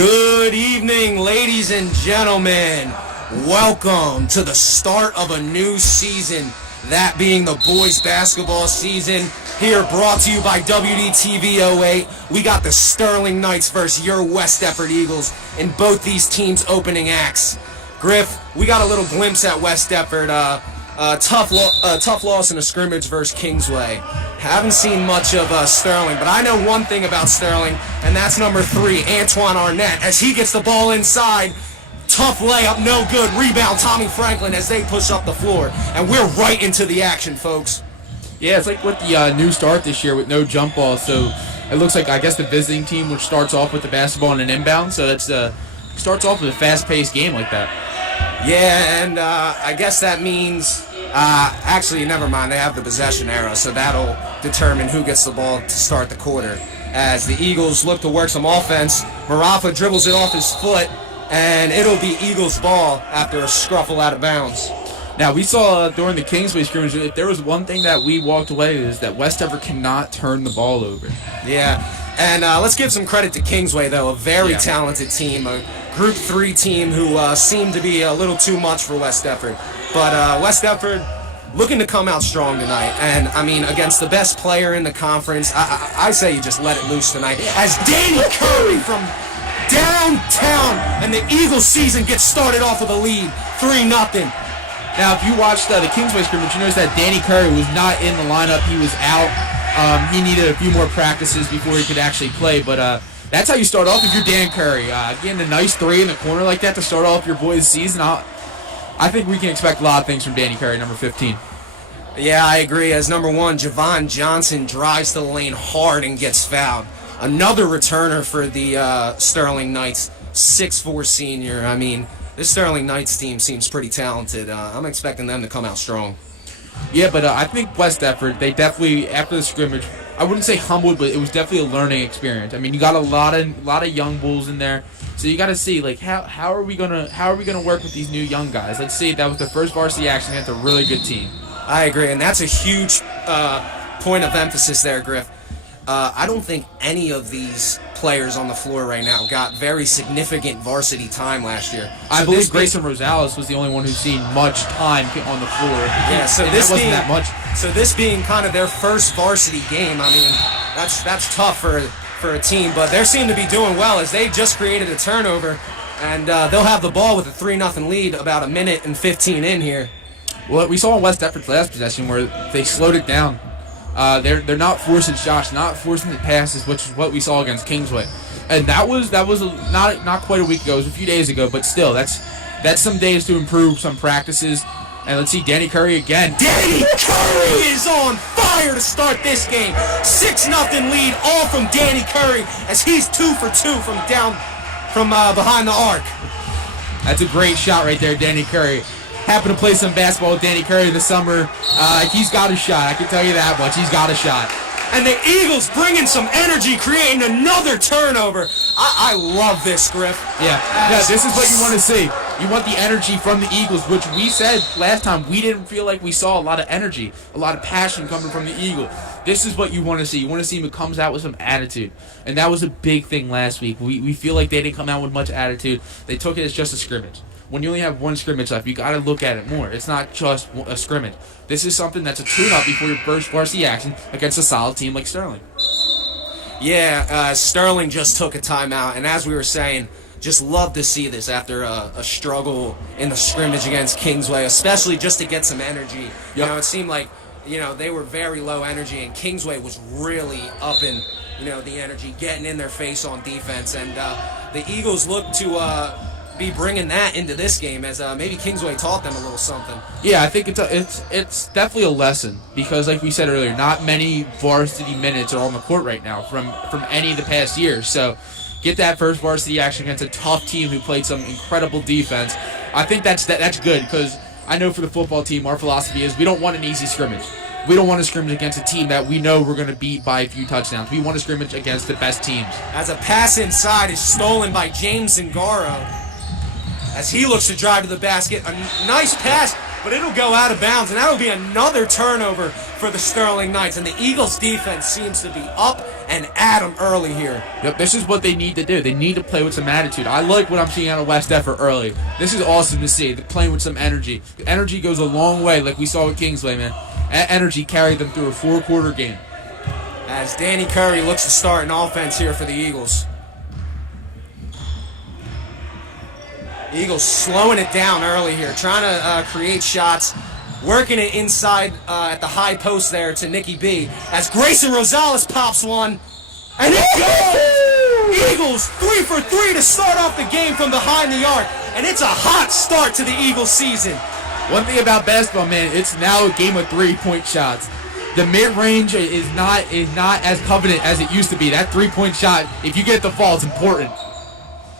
Good evening, ladies and gentlemen. Welcome to the start of a new season, that being the boys basketball season. Here, brought to you by WDTV 08. We got the Sterling Knights versus your West Deptford Eagles in both these teams' opening acts. Griff, we got a little glimpse at West Deptford. Tough loss in a scrimmage versus Kingsway. Haven't seen much of Sterling, but I know one thing about Sterling, and that's number 3, Antoine Arnett, as he gets the ball inside. Tough layup, no good. Rebound, Tommy Franklin, as they push up the floor. And we're right into the action, folks. Yeah, it's like with the new start this year with no jump ball, so it looks like, I guess, the visiting team, which starts off with the basketball and an inbound, so that's starts off with a fast-paced game like that. Yeah, and I guess that means... actually, never mind. They have the possession arrow, so that'll determine who gets the ball to start the quarter. As the Eagles look to work some offense, Marafa dribbles it off his foot, and it'll be Eagles' ball after a scruffle out of bounds. Now, we saw during the Kingsway scrimmage, if there was one thing that we walked away with, is that West Deptford cannot turn the ball over. Yeah, and let's give some credit to Kingsway, though, a very talented team, a Group 3 team who seemed to be a little too much for West Deptford. But West Deptford looking to come out strong tonight. And, I mean, against the best player in the conference, I say you just let it loose tonight. As Danny Curry from downtown and the Eagles season gets started off with a lead, 3-0. Now, if you watched the Kingsway scrimmage, you notice that Danny Curry was not in the lineup. He was out. He needed a few more practices before he could actually play. But that's how you start off if you're Dan Curry. Getting a nice 3 in the corner like that to start off your boys' season. I think we can expect a lot of things from Danny Curry, number 15. Yeah, I agree. As number 1, Javon Johnson drives to the lane hard and gets fouled. Another returner for the Sterling Knights, 6'4" senior. I mean, this Sterling Knights team seems pretty talented. I'm expecting them to come out strong. Yeah, but I think West Deptford, they definitely, after the scrimmage, I wouldn't say humbled, but it was definitely a learning experience. I mean, you got a lot of young bulls in there, so you got to see like how are we gonna work with these new young guys? Let's see. That was the first varsity action against a really good team. I agree, and that's a huge point of emphasis there, Griff. I don't think any of these players on the floor right now got very significant varsity time last year. I believe Grayson Rosales was the only one who's seen much time on the floor. Yeah, so this wasn't that much. So this being kind of their first varsity game, I mean, that's tough for a team, but they seem to be doing well as they just created a turnover, and they'll have the ball with a 3-0 lead about a minute and 15 in here. Well, we saw in West Deptford's last possession where they slowed it down. They're not forcing shots, not forcing the passes, which is what we saw against Kingsway, and that was not quite a week ago. It was a few days ago, but still, that's some days to improve, some practices. And let's see Danny Curry again. Danny Curry is on fire to start this game. 6-0 lead, all from Danny Curry, as he's 2 for 2 from behind the arc. That's a great shot right there, Danny Curry. Happened to play some basketball with Danny Curry this summer. He's got a shot. I can tell you that much. He's got a shot. And the Eagles bringing some energy, creating another turnover. I love this, Griff. Yeah, this is what you want to see. You want the energy from the Eagles, which we said last time we didn't feel like we saw a lot of energy, a lot of passion coming from the Eagle. This is what you want to see. You want to see him who comes out with some attitude. And that was a big thing last week. We feel like they didn't come out with much attitude. They took it as just a scrimmage. When you only have one scrimmage left, you got to look at it more. It's not just a scrimmage. This is something that's a tune-up before your first varsity action against a solid team like Sterling. Yeah, Sterling just took a timeout, and as we were saying, just love to see this after a struggle in the scrimmage against Kingsway, especially just to get some energy. You know, it seemed like, they were very low energy, and Kingsway was really upping, the energy, getting in their face on defense, and the Eagles look to be bringing that into this game as maybe Kingsway taught them a little something. Yeah, I think it's definitely a lesson because, like we said earlier, not many varsity minutes are on the court right now from any of the past years. So get that first varsity action against a tough team who played some incredible defense. I think that's good because I know for the football team, our philosophy is we don't want an easy scrimmage. We don't want to scrimmage against a team that we know we're going to beat by a few touchdowns. We want to scrimmage against the best teams. As a pass inside is stolen by James Zingaro, as he looks to drive to the basket. A nice pass, but it'll go out of bounds, and that'll be another turnover for the Sterling Knights. And the Eagles' defense seems to be up and at him early here. Yep, this is what they need to do. They need to play with some attitude. I like what I'm seeing out of West Effort early. This is awesome to see. They're playing with some energy. The energy goes a long way, like we saw with Kingsway, man. That energy carried them through a 4-quarter game. As Danny Curry looks to start an offense here for the Eagles. Eagles slowing it down early here, trying to create shots, working it inside at the high post there to Nicky B. As Grayson Rosales pops one, and it goes! Eagles 3 for 3 to start off the game from behind the arc, and it's a hot start to the Eagles season. One thing about basketball, man, it's now a game of 3-point shots. The mid-range is not as coveted as it used to be. That 3-point shot, if you get the fall, it's important.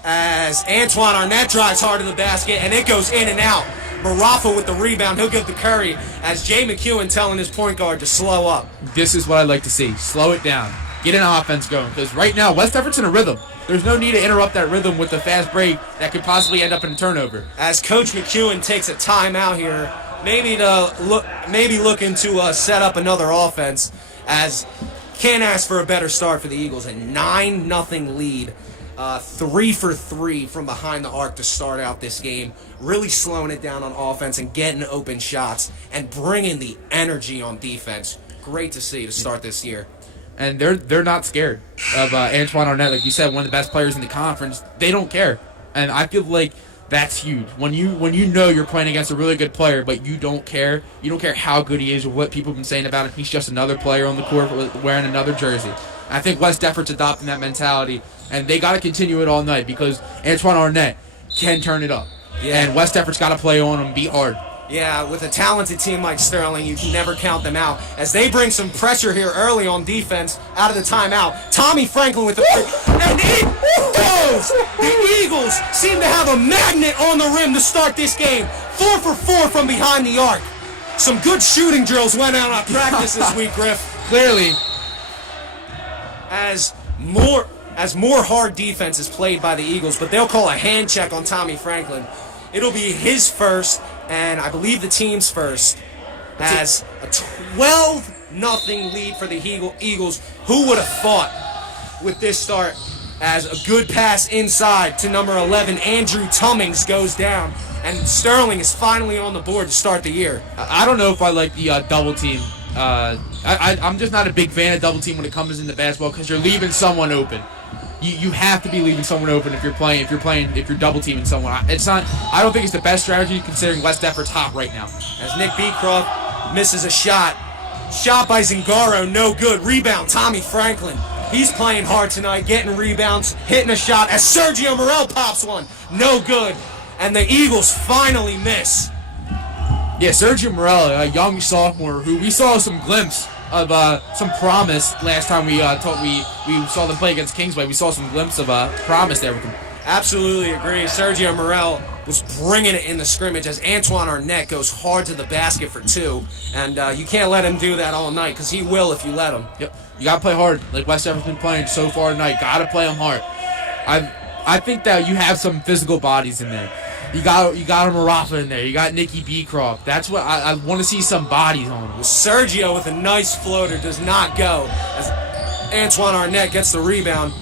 As Antoine Arnett drives hard to the basket, and it goes in and out. Marafa with the rebound. He'll give to Curry as Jay McEwen telling his point guard to slow up. This is what I like to see. Slow it down. Get an offense going. Because right now, West Effort's in a rhythm. There's no need to interrupt that rhythm with a fast break that could possibly end up in a turnover. As Coach McEwen takes a timeout here, maybe looking to set up another offense, as can't ask for a better start for the Eagles. A 9-0 lead. 3 for 3 from behind the arc to start out this game. Really slowing it down on offense and getting open shots and bringing the energy on defense. Great to see to start this year. And they're not scared of Antoine Arnett. Like you said, one of the best players in the conference. They don't care. And I feel like that's huge. When you know you're playing against a really good player, but you don't care how good he is or what people have been saying about him. He's just another player on the court wearing another jersey. I think West Effort's adopting that mentality, and they got to continue it all night because Antoine Arnett can turn it up. Yeah. And West Effort's got to play on him, be hard. Yeah, with a talented team like Sterling, you can never count them out. As they bring some pressure here early on defense out of the timeout. Tommy Franklin with the and it goes! The Eagles seem to have a magnet on the rim to start this game. 4 for 4 from behind the arc. Some good shooting drills went out on practice this week, Griff. Clearly. As more hard defense is played by the Eagles, but they'll call a hand check on Tommy Franklin. It'll be his first, and I believe the team's first, as a 12-0 lead for the Eagles. Who would have thought with this start, as a good pass inside to number 11, Andrew Tummings goes down, and Sterling is finally on the board to start the year. I don't know if I like the double team. I'm just not a big fan of double team when it comes into basketball because you're leaving someone open. You have to be leaving someone open if you're double teaming someone. I don't think it's the best strategy considering West Effort's hot right now. As Nick Beecroft misses a shot by Zingaro, no good. Rebound, Tommy Franklin. He's playing hard tonight, getting rebounds, hitting a shot as Sergio Morel pops one, no good. And the Eagles finally miss. Yeah, Sergio Morel, a young sophomore who we saw some glimpse of some promise last time we saw them play against Kingsway. We saw some glimpse of promise there with him. Absolutely agree. Sergio Morel was bringing it in the scrimmage as Antoine Arnett goes hard to the basket for 2. And you can't let him do that all night because he will if you let him. Yep. You got to play hard like West Effort's been playing so far tonight. Got to play them hard. I think that you have some physical bodies in there. You got a Marafa in there. You got Nicky Beecroft. That's what I want to see, some bodies on him. Sergio with a nice floater does not go as Antoine Arnett gets the rebound.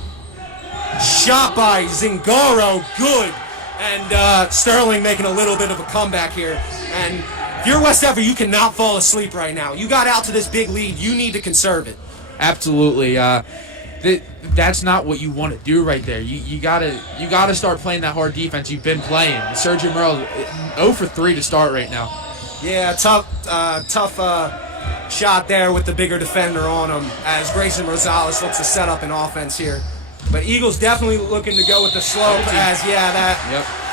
Shot by Zingaro, good. And Sterling making a little bit of a comeback here. And if you're West Effort, you cannot fall asleep right now. You got out to this big lead. You need to conserve it. Absolutely. That's not what you want to do right there. You gotta start playing that hard defense you've been playing. Sergio Morel 0 for 3 to start right now. Yeah, tough shot there with the bigger defender on him as Grayson Rosales looks to set up an offense here. But Eagles definitely looking to go with the slope as,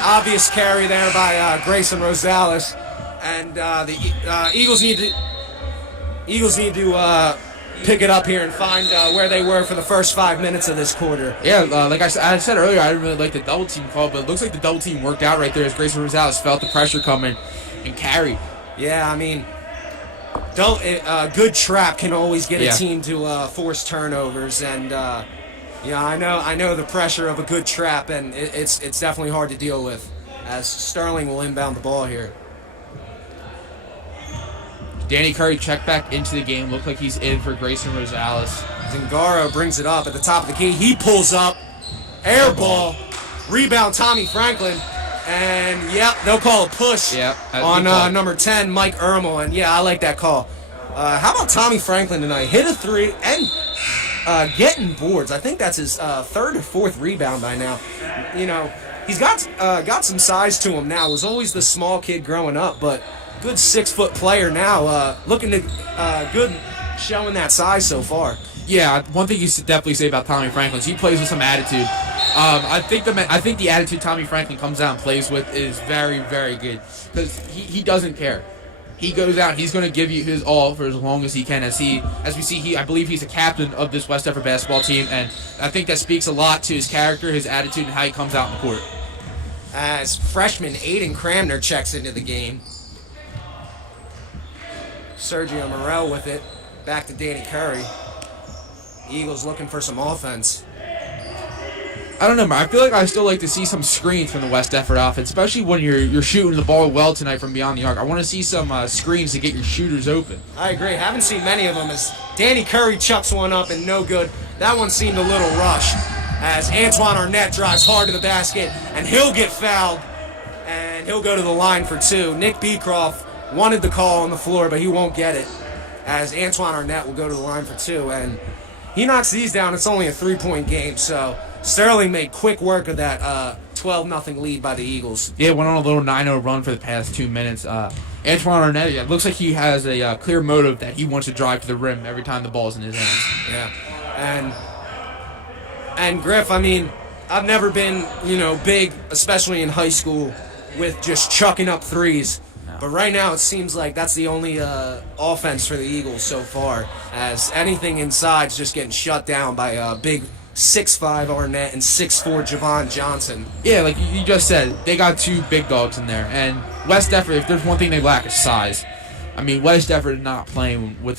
obvious carry there by Grayson Rosales. And the Eagles need to pick it up here and find where they were for the first 5 minutes of this quarter. Yeah, like I said earlier, I didn't really like the double team call, but it looks like the double team worked out right there as Grayson Rosales felt the pressure coming and carried. Yeah, I mean, good trap can always get a team to force turnovers, and I know the pressure of a good trap, and it's definitely hard to deal with. As Sterling will inbound the ball here. Danny Curry checked back into the game. Looked like he's in for Grayson Rosales. Zingaro brings it up at the top of the key. He pulls up. Air ball. Rebound, Tommy Franklin. And, they'll call a push on number 10, Mike Ermel. And, I like that call. How about Tommy Franklin tonight? Hit a three and getting boards. I think that's his third or fourth rebound by now. He's got some size to him now. Was always the small kid growing up, but good 6-foot player now. Looking to good showing that size so far. Yeah, one thing you should definitely say about Tommy Franklin is he plays with some attitude. I think the attitude Tommy Franklin comes out and plays with is very, very good because he doesn't care. He goes out. He's going to give you his all for as long as he can. As we see, I believe he's a captain of this West Effort basketball team, and I think that speaks a lot to his character, his attitude, and how he comes out in the court. As freshman Aiden Cramner checks into the game, Sergio Morel with it, back to Danny Curry. Eagles looking for some offense. I don't know, man. I feel like I still like to see some screens from the West Effort offense, especially when you're shooting the ball well tonight from beyond the arc. I want to see some screens to get your shooters open. I agree. Haven't seen many of them as Danny Curry chucks one up and no good. That one seemed a little rushed as Antoine Arnett drives hard to the basket and he'll get fouled and he'll go to the line for two. Nick Beecroft wanted the call on the floor, but he won't get it as Antoine Arnett will go to the line for two. And he knocks these down. It's only a 3-point game, so Sterling made quick work of that 12-0 lead by the Eagles. Yeah, went on a little 9-0 run for the past 2 minutes. Antoine Arnett, it looks like he has a clear motive that he wants to drive to the rim every time the ball's in his hands. Yeah, and Griff, I mean, I've never been, big, especially in high school, with just chucking up threes. But right now it seems like that's the only offense for the Eagles so far, as anything inside's just getting shut down by big 6'5" Arnett and 6'4" Javon Johnson. Yeah, like you just said, they got two big dogs in there. And West Effort, if there's one thing they lack, is size. I mean, West Effort is not playing with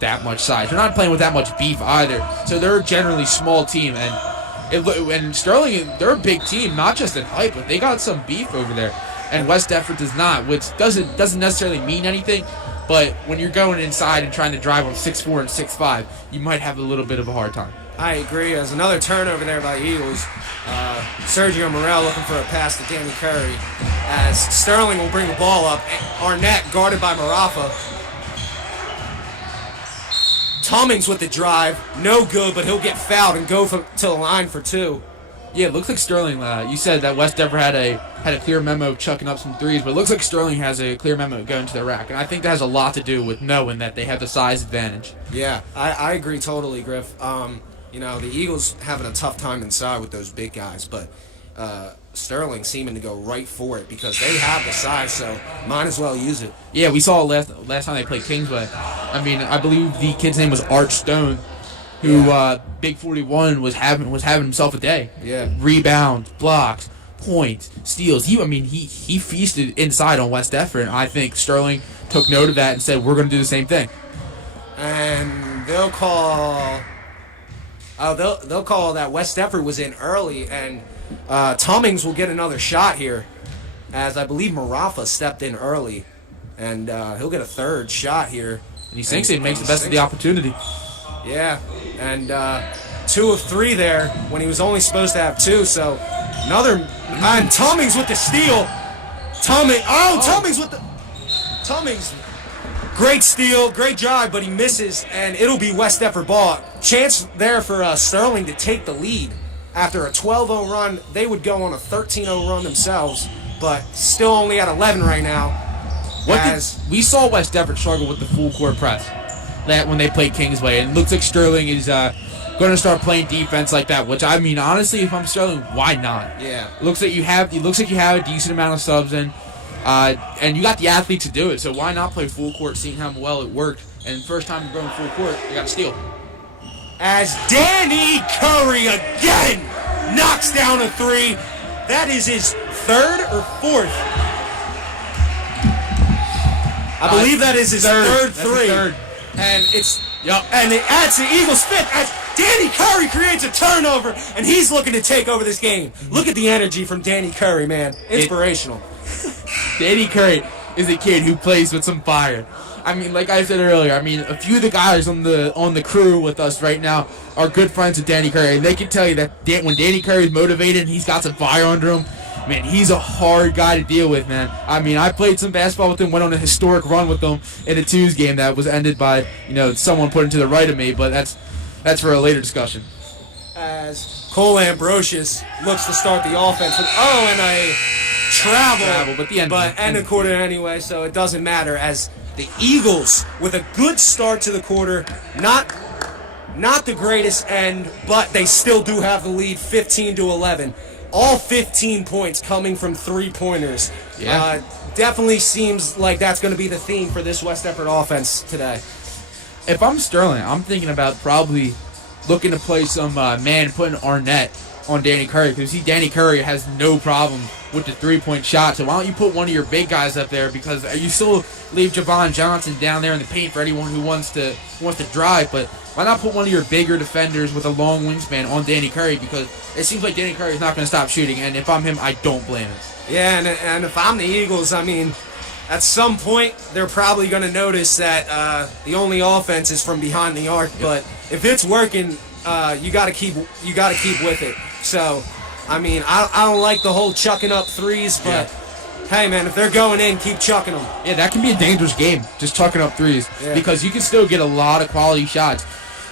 that much size. They're not playing with that much beef either. So they're a generally small team. And Sterling, they're a big team, not just in height, but they got some beef over there. And West Effort does not, which doesn't necessarily mean anything. But when you're going inside and trying to drive on 6'4" and 6'5", you might have a little bit of a hard time. I agree. There's another turnover there by Eagles. Sergio Morel looking for a pass to Danny Curry as Sterling will bring the ball up. Arnett guarded by Marafa. Tummings with the drive. No good, but he'll get fouled and go to the line for two. Yeah, it looks like Sterling, you said that West Effort had a clear memo of chucking up some threes, but it looks like Sterling has a clear memo going to the rack. And I think that has a lot to do with knowing that they have the size advantage. Yeah, I agree totally, Griff. The Eagles having a tough time inside with those big guys, but Sterling seeming to go right for it because they have the size, so might as well use it. Yeah, we saw it last time they played Kingsway. I mean, I believe the kid's name was Arch Stone, who Big 41 was having himself a day. Yeah. Rebounds, blocks, points, steals. He feasted inside on West Effort, and I think Sterling took note of that and said, we're going to do the same thing. And they'll call that West Effort was in early, and Tummings will get another shot here, as I believe Marafa stepped in early, and he'll get a third shot here. And he sinks it and makes the best of the opportunity. Yeah, and 2 of 3 there when he was only supposed to have 2. So and Tummings with the steal. Tummings, great steal, great drive, but he misses, and it'll be West Effort ball. Chance there for Sterling to take the lead after a 12-0 run. They would go on a 13-0 run themselves, but still only at 11 right now. We saw West Effort struggle with the full court press when they played Kingsway, and it looks like Sterling is going to start playing defense like that. Which, I mean, honestly, if I'm Sterling, why not? Yeah. It looks like you have a decent amount of subs in, and you got the athlete to do it. So why not play full court? Seeing how well it worked, and first time you're going full court, you got to steal. As Danny Curry again knocks down a 3. That is his 3rd or 4th. I believe that is his third 3. And it adds to Eagles' 5th as Danny Curry creates a turnover, and he's looking to take over this game. Look at the energy from Danny Curry, man. Inspirational. Danny Curry is a kid who plays with some fire. I mean, like I said earlier, I mean, a few of the guys on the crew with us right now are good friends with Danny Curry, and they can tell you that when Danny Curry's motivated and he's got some fire under him, man, he's a hard guy to deal with, man. I mean, I played some basketball with him, went on a historic run with him in a twos game that was ended by, someone put into the right of me, but that's for a later discussion. As Cole Ambrosius looks to start the offense with, and a travel, but end the quarter anyway, so it doesn't matter, as the Eagles, with a good start to the quarter, not the greatest end, but they still do have the lead, 15-11. All 15 points coming from three-pointers. Yeah. Definitely seems like that's going to be the theme for this West Effort offense today. If I'm Sterling, I'm thinking about probably looking to play some man, putting Arnett on Danny Curry, because Danny Curry has no problem with the three-point shot. So why don't you put one of your big guys up there, because you still leave Javon Johnson down there in the paint for anyone who wants to drive, but why not put one of your bigger defenders with a long wingspan on Danny Curry, because it seems like Danny Curry is not going to stop shooting, and if I'm him, I don't blame him. Yeah, and if I'm the Eagles, I mean, at some point they're probably going to notice that the only offense is from behind the arc, but if it's working, you got to keep with it. So, I mean, I don't like the whole chucking up threes, but hey, man, if they're going in, keep chucking them. Yeah, that can be a dangerous game, just chucking up threes, because you can still get a lot of quality shots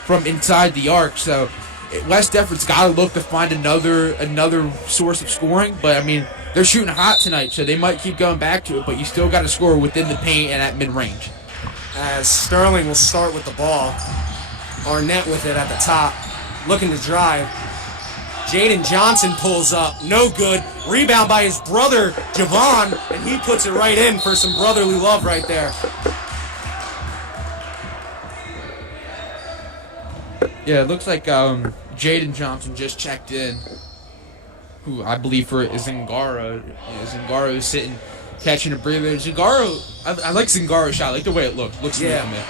from inside the arc. So West Effort's got to look to find another source of scoring, but I mean, they're shooting hot tonight, so they might keep going back to it, but you still got to score within the paint and at mid-range. As Sterling will start with the ball, Arnett with it at the top, looking to drive. Jaden Johnson pulls up, no good. Rebound by his brother, Javon, and he puts it right in for some brotherly love right there. Yeah, it looks like Jaden Johnson just checked in, who I believe for Zingaro. Zingaro is sitting, catching a breather. Zingaro, I like Zingaro's shot. I like the way it looked. Looks good, man.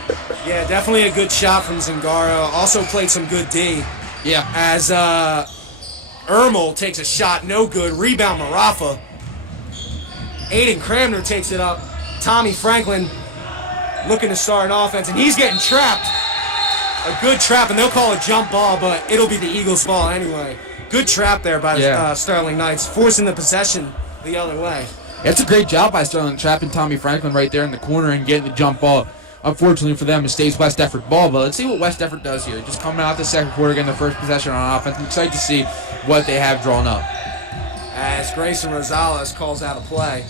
Yeah, definitely a good shot from Zingaro. Also played some good D. Yeah. As Ermel takes a shot, no good. Rebound, Marafa. Aiden Cramner takes it up. Tommy Franklin looking to start an offense, and he's getting trapped. A good trap, and they'll call a jump ball, but it'll be the Eagles' ball anyway. Good trap there by the Sterling Knights, forcing the possession the other way. It's a great job by Sterling, trapping Tommy Franklin right there in the corner and getting the jump ball. Unfortunately for them, it stays West Effort ball, but let's see what West Effort does here. Just coming out the second quarter, getting the first possession on offense. I'm excited to see what they have drawn up. As Grayson Rosales calls out a play.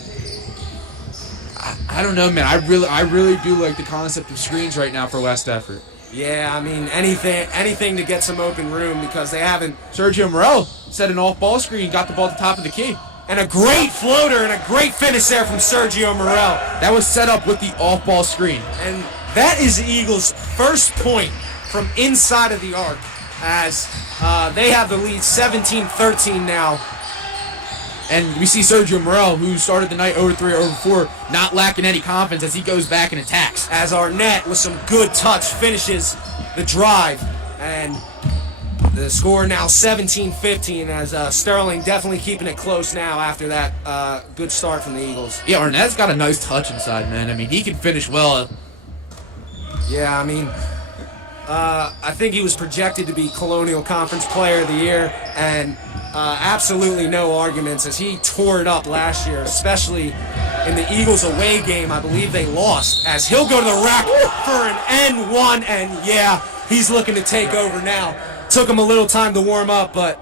I don't know, man. I really do like the concept of screens right now for West Effort. Yeah, I mean, anything to get some open room, because they haven't. Sergio Morel set an off-ball screen, got the ball at the top of the key. And a great floater and a great finish there from Sergio Morel. That was set up with the off-ball screen. And that is the Eagles' first point from inside of the arc, as they have the lead 17-13 now. And we see Sergio Morel, who started the night 0-3, 0-4, not lacking any confidence as he goes back and attacks. As Arnett, with some good touch, finishes the drive. And the score now 17-15, as Sterling definitely keeping it close now after that good start from the Eagles. Yeah, Arnett's got a nice touch inside, man. I mean, he can finish well. Yeah, I mean, I think he was projected to be Colonial Conference Player of the Year, and absolutely no arguments, as he tore it up last year, especially in the Eagles away game. I believe they lost, as he'll go to the rack for an N1, and yeah, he's looking to take over now. Took him a little time to warm up, but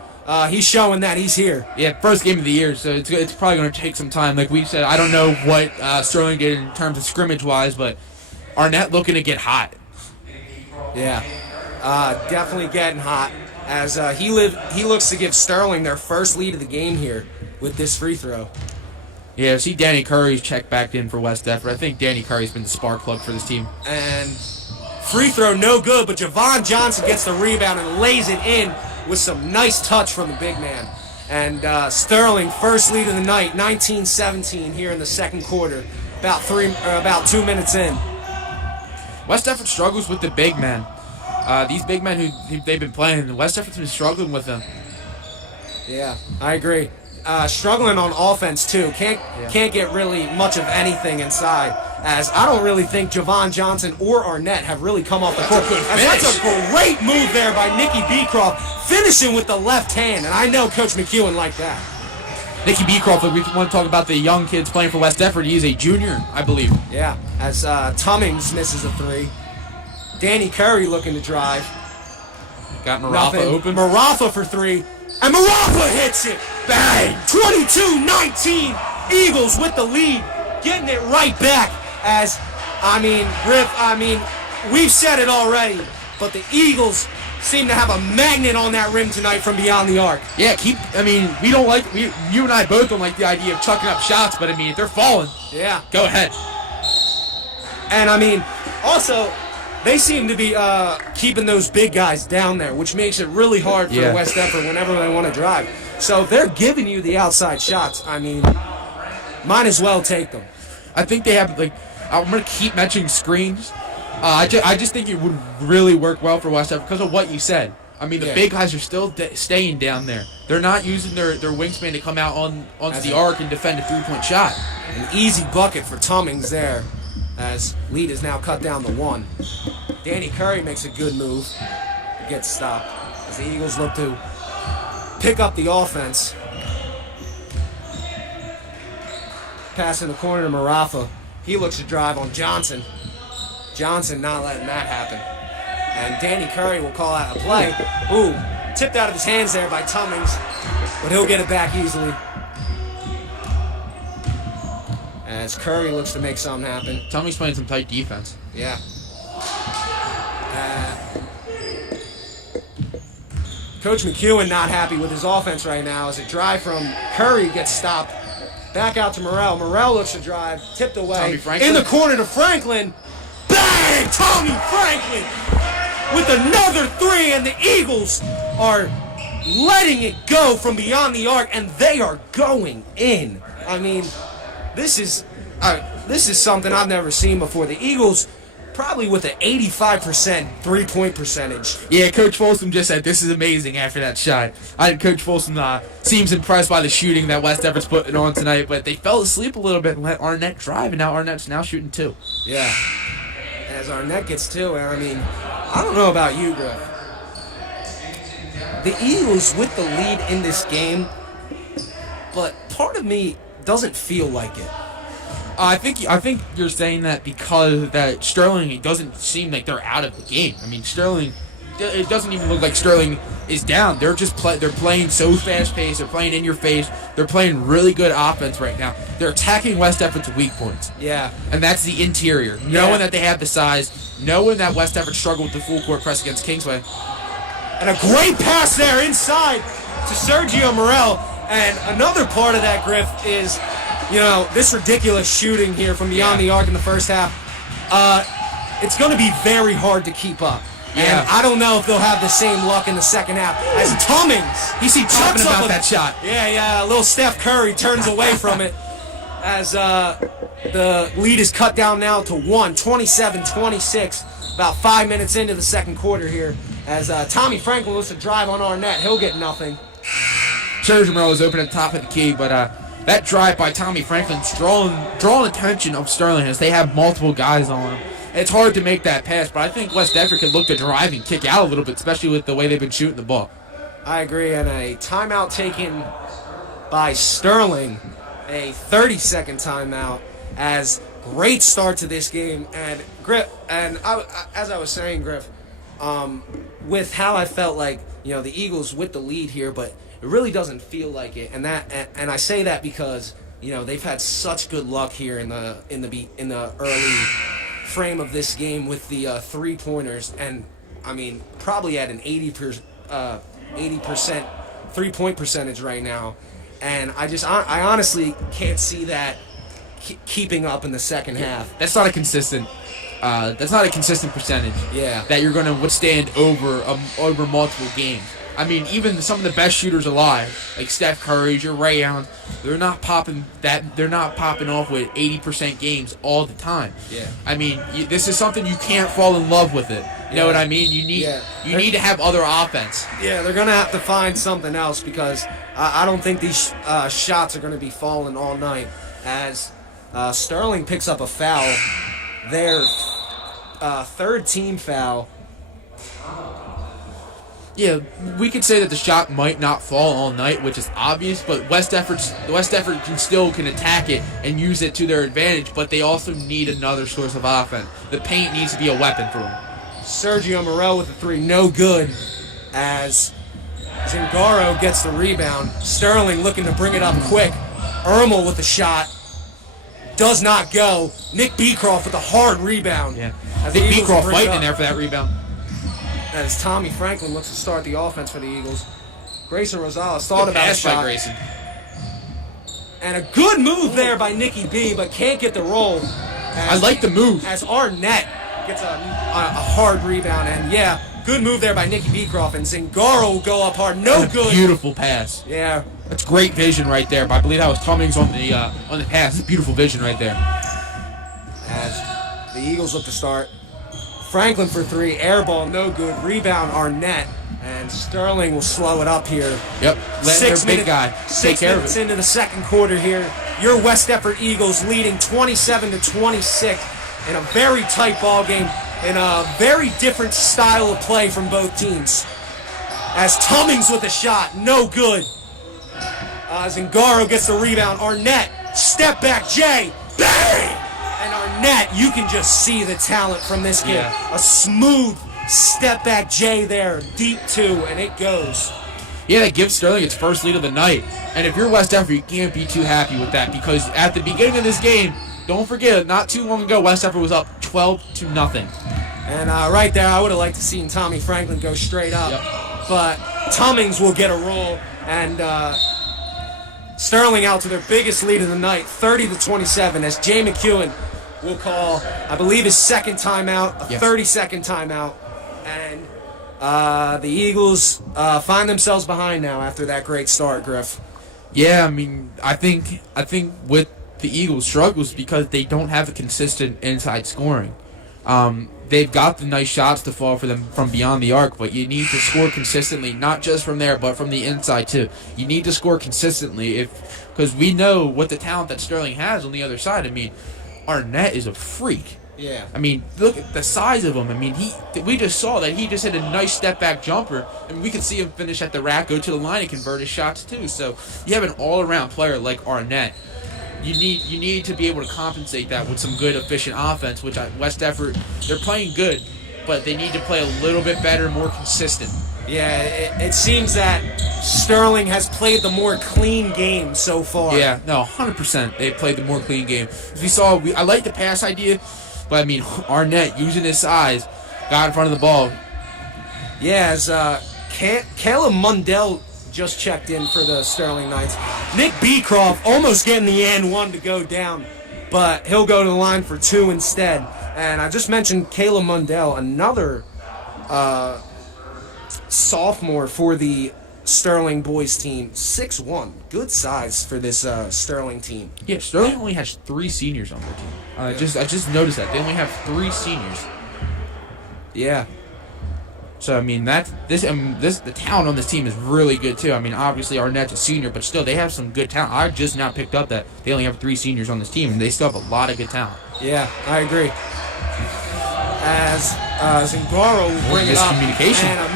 he's showing that he's here. Yeah, first game of the year, so it's probably going to take some time. Like we said, I don't know what Sterling did in terms of scrimmage-wise, but Arnett looking to get hot. Yeah, definitely getting hot, as he looks to give Sterling their first lead of the game here with this free throw. Yeah, see Danny Curry's checked back in for West Effort. I think Danny Curry's been the spark plug for this team. And free throw no good, but Javon Johnson gets the rebound and lays it in with some nice touch from the big man. And Sterling, first lead of the night, 19-17 here in the second quarter, about 2 minutes in. West Effort struggles with the big men. These big men who they've been playing, West Effort's been struggling with them. Yeah, I agree. struggling on offense too. Can't get really much of anything inside. As I don't really think Javon Johnson or Arnett have really come off the court. That's a great move there by Nicky Beecroft, finishing with the left hand, and I know Coach McEwen liked that. Nicky Beecroft, we want to talk about the young kids playing for West Deptford. He's a junior, I believe. Yeah, as Tummings misses a three. Danny Curry looking to drive. Got Marafa open. Marafa for three, and Marafa hits it. Bang! 22-19. Eagles with the lead, getting it right back. As, Griff, we've said it already, but the Eagles seem to have a magnet on that rim tonight from beyond the arc. Yeah, we don't like, you and I both don't like the idea of chucking up shots, but if they're falling, yeah, go ahead. And also, they seem to be keeping those big guys down there, which makes it really hard for West Deptford whenever they want to drive. So if they're giving you the outside shots, might as well take them. I think they have, I'm going to keep mentioning screens. I just think it would really work well for West Deptford because of what you said. The big guys are still staying down there. They're not using their wingspan to come out onto the arc and defend a three-point shot. An easy bucket for Tummings there, as lead is now cut down to one. Danny Curry makes a good move. He gets stopped as the Eagles look to pick up the offense. Pass in the corner to Marafa. He looks to drive on Johnson. Johnson not letting that happen. And Danny Curry will call out a play. Ooh, tipped out of his hands there by Tummings, but he'll get it back easily. As Curry looks to make something happen. Tummings playing some tight defense. Yeah. Coach McEwen not happy with his offense right now as a drive from Curry gets stopped. Back out to Morrell. Morrell looks to drive, tipped away. In the corner to Franklin. Bang! Tommy Franklin with another three, and the Eagles are letting it go from beyond the arc, and they are going in. This is something I've never seen before. The Eagles probably with an 85% three-point percentage. Yeah, Coach Folsom just said this is amazing after that shot. Coach Folsom seems impressed by the shooting that West Deptford's putting on tonight, but they fell asleep a little bit and let Arnett drive, and now Arnett's now shooting two. Yeah. As Arnett gets two, and I don't know about you, Griff. The Eagles with the lead in this game, but part of me doesn't feel like it. I think you're saying that because that Sterling, it doesn't seem like they're out of the game. Sterling, it doesn't even look like Sterling is down. They're just they're playing so fast paced. They're playing in your face. They're playing really good offense right now. They're attacking West Deptford's weak points. Yeah, and that's the interior. Knowing that they have the size, knowing that West Deptford struggled with the full court press against Kingsway, and a great pass there inside to Sergio Morrell. And another part of that, Griff, is this ridiculous shooting here from beyond the arc in the first half. It's going to be very hard to keep up. Yeah. And I don't know if they'll have the same luck in the second half as Tummings. You see talking about that shot. Yeah. Little Steph Curry turns away from it as the lead is cut down now to 27-26. About 5 minutes into the second quarter here as Tommy Franklin looks to drive on Arnett. He'll get nothing. Sergio Morrell is open at the top of the key, but that drive by Tommy Franklin's drawing attention of Sterling as they have multiple guys on him. It's hard to make that pass, but I think West Deptford could look to drive and kick out a little bit, especially with the way they've been shooting the ball. I agree, and a timeout taken by Sterling, a 30-second timeout, as great start to this game. And Griff, as I was saying, Griff, with how I felt like the Eagles with the lead here, but it really doesn't feel like it, and I say that because they've had such good luck here in the early frame of this game with the 3-pointers, and probably at an 80% 3-point percentage right now, and I honestly can't see that keeping up in the second half. That's not a consistent percentage. Yeah, that you're going to withstand over multiple games. Even some of the best shooters alive, like Steph Curry, your Ray Allen, they're not popping off with 80% games all the time. Yeah. This is something you can't fall in love with it. You know what I mean? You need to have other offense. Yeah, they're gonna have to find something else because I don't think these shots are going to be falling all night, as Sterling picks up a foul. Their third team foul. Yeah, we could say that the shot might not fall all night, which is obvious, but West Effort can attack it and use it to their advantage, but they also need another source of offense. The paint needs to be a weapon for them. Sergio Morel with a three, no good, as Zingaro gets the rebound. Sterling looking to bring it up quick. Ermel with a shot. Does not go. Nick Beecroft with a hard rebound. Yeah. Nick Beecroft fighting in there for that rebound. As Tommy Franklin looks to start the offense for the Eagles. Grayson Rosales thought about a shot. By Grayson. And a good move there by Nicky B, but can't get the roll. I like the move. As Arnett gets a hard rebound. And yeah, good move there by Nicky Beecroft. And Zingaro will go up hard. No good. Beautiful pass. Yeah. That's great vision right there. But I believe that was Cummings on the pass. It's beautiful vision right there. As the Eagles look to start. Franklin for three, air ball, no good. Rebound, Arnett, and Sterling will slow it up here. Yep, let their big guy take care of it. 6 minutes into the second quarter here. Your West Effort Eagles leading 27-26 in a very tight ball game, in a very different style of play from both teams. As Cummings with a shot, no good. Zingaro gets the rebound. Arnett, step back, Jay, bang! And Arnett, you can just see the talent from this kid. Yeah. A smooth step back Jay there, deep two, and it goes. Yeah, that gives Sterling its first lead of the night. And if you're West Effort, you can't be too happy with that, because at the beginning of this game, don't forget, not too long ago, West Effort was up 12-0. And right there, I would have liked to seen Tommy Franklin go straight up. Yep. But Cummings will get a roll, and Sterling out to their biggest lead of the night, 30-27, as Jay McEwen will call, I believe, his second timeout, a 30-second timeout. And the Eagles find themselves behind now after that great start, Griff. Yeah, I mean, I think with the Eagles' struggles because they don't have a consistent inside scoring. They've got the nice shots to fall for them from beyond the arc, but you need to score consistently, not just from there, but from the inside too. You need to score consistently because we know what the talent that Sterling has on the other side. I mean, Arnett is a freak. Yeah. I mean, look at the size of him. I mean, we just saw that he just hit a nice step-back jumper, and we could see him finish at the rack, go to the line, and convert his shots too. So you have an all-around player like Arnett. You need to be able to compensate that with some good, efficient offense, which at West Effort, they're playing good, but they need to play a little bit better, more consistent. Yeah, it seems that Sterling has played the more clean game so far. Yeah, no, 100%. They played the more clean game. As we saw, I like the pass idea, but I mean, Arnett, using his size, got in front of the ball. Yeah, as Caleb Mundell just checked in for the Sterling Knights. Nick Beecroft almost getting the and one to go down, but he'll go to the line for two instead. And I just mentioned Caleb Mundell, another sophomore for the Sterling boys team. 6'1", good size for this Sterling team. Yeah, Sterling only has 3 seniors on their team. I just noticed that they only have 3 seniors. Yeah. So I mean the talent on this team is really good too. I mean, obviously Arnett's a senior, but still they have some good talent. I just now picked up that they only have 3 seniors on this team, and they still have a lot of good talent. Yeah, I agree. As Zingaro will bring it up, and a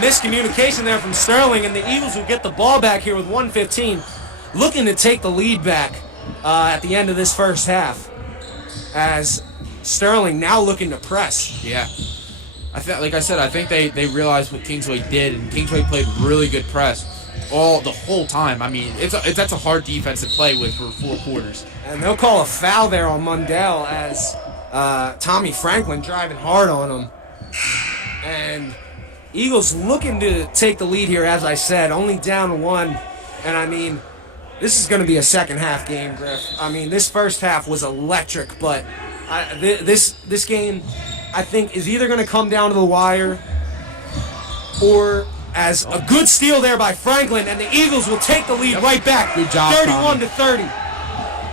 miscommunication there from Sterling, and the Eagles will get the ball back here with 1:15, looking to take the lead back at the end of this first half. As Sterling now looking to press. Yeah. I think they realized what Kingsway did, and Kingsway played really good press the whole time. I mean, that's a hard defense to play with for 4 quarters. And they'll call a foul there on Mundell as Tommy Franklin driving hard on him. And Eagles looking to take the lead here, as I said, only down 1. And I mean, this is going to be a second half game, Griff. I mean, this first half was electric, but this game, I think, is either going to come down to the wire, or as a good steal there by Franklin, and the Eagles will take the lead right back. Good job, 31-30.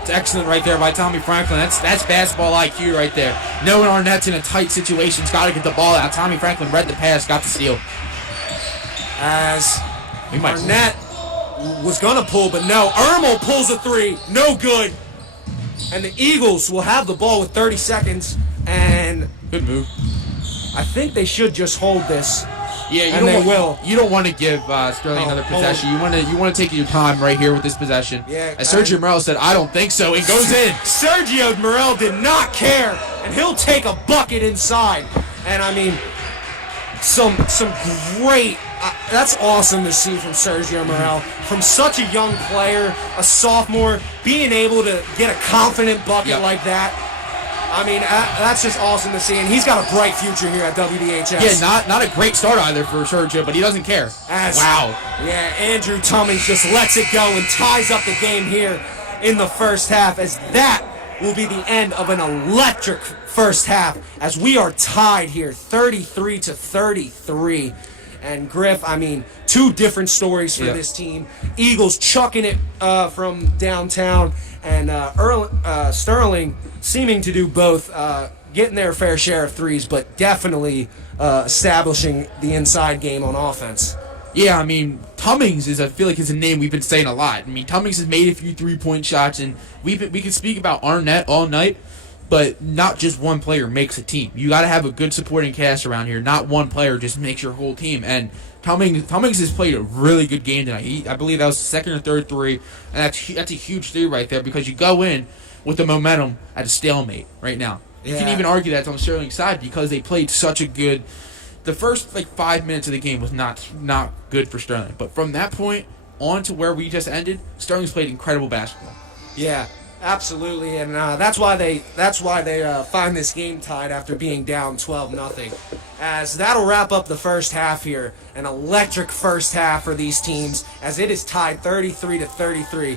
It's excellent right there by Tommy Franklin. That's basketball IQ right there. Knowing Arnett's in a tight situation, he's got to get the ball out. Tommy Franklin read the pass, got the steal. As Arnett was going to pull, but no. Ermel pulls a three. No good. And the Eagles will have the ball with 30 seconds. And good move. I think they should just hold this. Yeah, you don't want to give Sterling another possession. You want to take your time right here with this possession. Yeah, as Sergio Morel said, I don't think so. It goes in. Sergio Morel did not care, and he'll take a bucket inside. And I mean, some great. That's awesome to see from Sergio Morel, from such a young player, a sophomore, being able to get a confident bucket like that. I mean, that's just awesome to see, and he's got a bright future here at WDHS. Yeah, not a great start either for Sergio, but he doesn't care. Wow. Yeah, Andrew Tummings just lets it go and ties up the game here in the first half, as that will be the end of an electric first half, as we are tied here 33-33. And Griff, I mean, two different stories for this team. Eagles chucking it from downtown, and Sterling seeming to do both, getting their fair share of threes, but definitely establishing the inside game on offense. Yeah, I mean, Tummings I feel like is a name we've been saying a lot. I mean, Tummings has made a few three-point shots, and we can speak about Arnett all night, but not just one player makes a team. You got to have a good supporting cast around here. Not one player just makes your whole team. And Tummings has played a really good game tonight. I believe that was the second or third three, and that's a huge three right there, because you go in with the momentum at a stalemate right now. You can even argue that's on Sterling's side, because they played such a good. The first 5 minutes of the game was not good for Sterling, but from that point on to where we just ended, Sterling's played incredible basketball. Yeah. Absolutely, and that's why they find this game tied after being down 12-0. As that'll wrap up the first half here, an electric first half for these teams, as it is tied 33-33.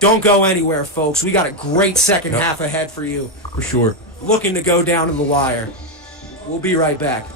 Don't go anywhere, folks. We got a great second half ahead for you. For sure. Looking to go down to the wire. We'll be right back.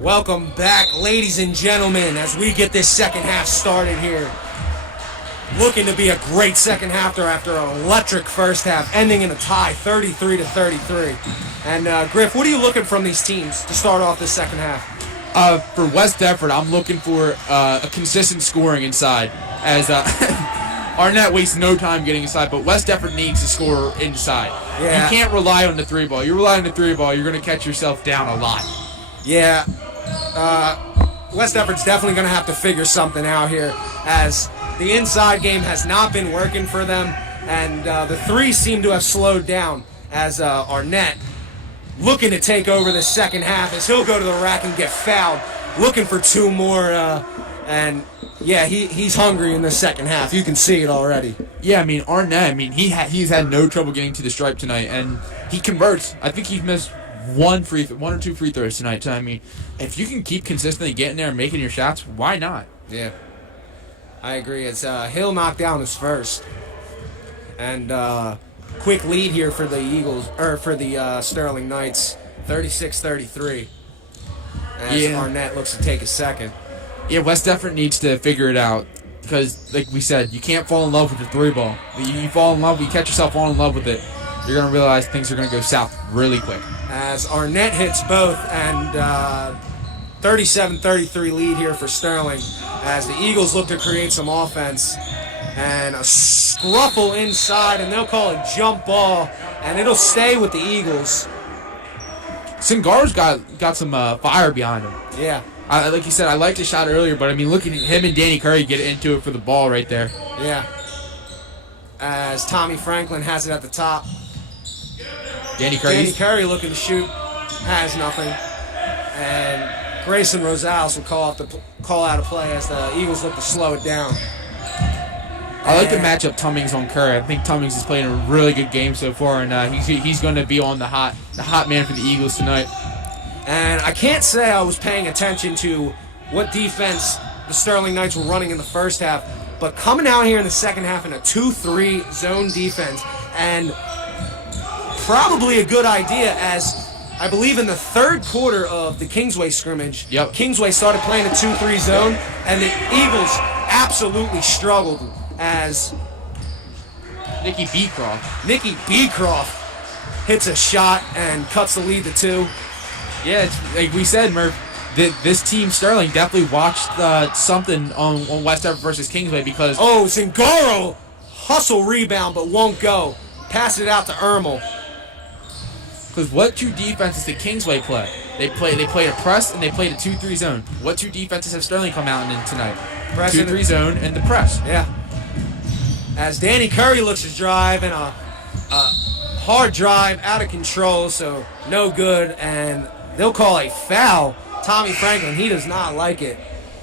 Welcome back, ladies and gentlemen, as we get this second half started here. Looking to be a great second half after an electric first half, ending in a tie, 33-33. And Griff, what are you looking from these teams to start off this second half? For West Deptford, I'm looking for a consistent scoring inside, as Arnett wastes no time getting inside, but West Deptford needs to score inside. Yeah. You can't rely on the three ball. You rely on the three ball, you're going to catch yourself down a lot. Yeah. West Deptford's definitely going to have to figure something out here, as the inside game has not been working for them, and the threes seem to have slowed down, as Arnett looking to take over the second half, as he'll go to the rack and get fouled, looking for two more, and yeah, he's hungry in the second half. You can see it already. Yeah, I mean, Arnett, he's had no trouble getting to the stripe tonight, and he converts. I think he's missed one or two free throws tonight. So, I mean, if you can keep consistently getting there and making your shots, why not? Yeah, I agree. It's Hill knocked down his first, and quick lead here for the Eagles, or for the Sterling Knights, 36-33. As Arnett looks to take a second. Yeah, West Deptford needs to figure it out, because, like we said, you can't fall in love with the three ball. You fall in love, you catch yourself falling in love with it, you're going to realize things are going to go south really quick. As Arnett hits both, and 37-33 lead here for Sterling, as the Eagles look to create some offense, and a scruffle inside, and they'll call it jump ball, and it'll stay with the Eagles. Singaro's got some fire behind him. Yeah. Like you said, I liked his shot earlier, but I mean, look at him and Danny Curry get into it for the ball right there. Yeah. As Tommy Franklin has it at the top. Danny Curry looking to shoot, has nothing, and Grayson Rosales will call out a play as the Eagles look to slow it down. I like the matchup Tummings on Curry. I think Tummings is playing a really good game so far, and he's going to be on the hot man for the Eagles tonight. And I can't say I was paying attention to what defense the Sterling Knights were running in the first half, but coming out here in the second half in a 2-3 zone defense, and probably a good idea, as I believe in the third quarter of the Kingsway scrimmage, Kingsway started playing a 2-3 zone, and the Eagles absolutely struggled, as Nicky Beecroft hits a shot and cuts the lead to 2. Yeah, it's, like we said, Murph, this team, Sterling, definitely watched something on West Deptford versus Kingsway, because... Oh, Zingaro, hustle rebound, but won't go. Pass it out to Ermel. Because what two defenses did Kingsway play? They played a press and they played a 2-3 zone. What two defenses have Sterling come out in tonight? 2-3 zone and the press. Yeah. As Danny Curry looks to drive, and a hard drive out of control, so no good, and they'll call a foul. Tommy Franklin, he does not like it.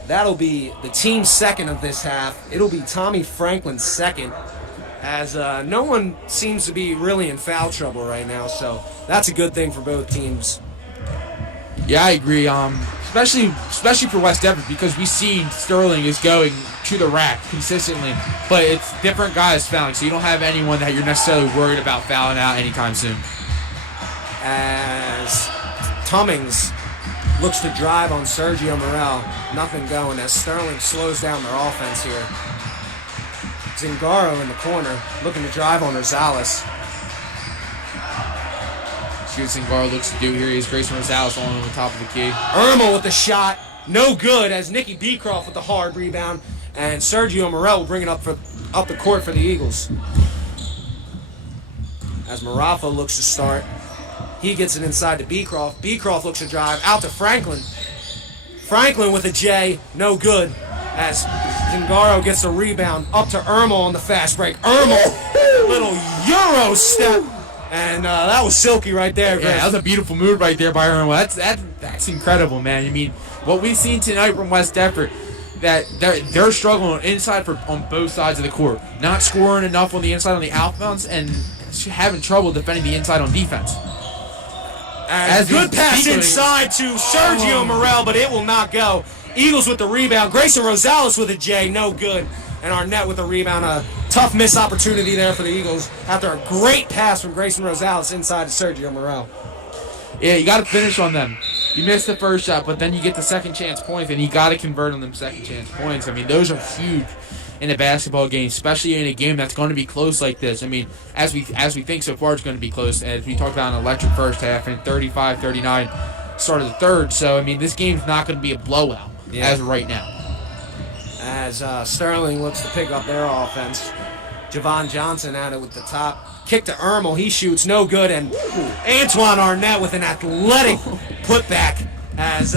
That'll be the team's second of this half. It'll be Tommy Franklin's second, as no one seems to be really in foul trouble right now, so that's a good thing for both teams. Yeah, I agree. Especially for West Deptford, because we've seen Sterling is going to the rack consistently, but it's different guys fouling, so you don't have anyone that you're necessarily worried about fouling out anytime soon. As Tummings looks to drive on Sergio Morel, nothing going, as Sterling slows down their offense here. Zingaro in the corner, looking to drive on Rosales. See what Zingaro looks to do here. He's Grayson Rosales on the top of the key. Ermel with the shot, no good, as Nicky Beecroft with the hard rebound, and Sergio Morel will bring it up the court for the Eagles. As Marafa looks to start, he gets it inside to Beecroft. Beecroft looks to drive out to Franklin. Franklin with a J, no good, as Zingaro gets a rebound up to Ermel on the fast break. Ermel, little Euro step, and that was silky right there, Griff. Yeah, that was a beautiful move right there by Ermel. That's incredible, man. I mean, what we've seen tonight from West Deptford, that they're struggling on both sides of the court, not scoring enough on the inside on the outbounds, and having trouble defending the inside on defense. As good pass inside to Sergio Morel, but it will not go. Eagles with the rebound. Grayson Rosales with a J, no good. And Arnett with a rebound. A tough missed opportunity there for the Eagles after a great pass from Grayson Rosales inside to Sergio Morel. Yeah, you got to finish on them. You missed the first shot, but then you get the second chance points, and you got to convert on them second chance points. I mean, those are huge in a basketball game, especially in a game that's going to be close like this. I mean, as we think so far, it's going to be close. As we talked about an electric first half and 35-39 start of the third. So, I mean, this game's not going to be a blowout as of right now. As Sterling looks to pick up their offense. Javon Johnson at it with the top. Kick to Ermel. He shoots. No good. And Antoine Arnett with an athletic putback as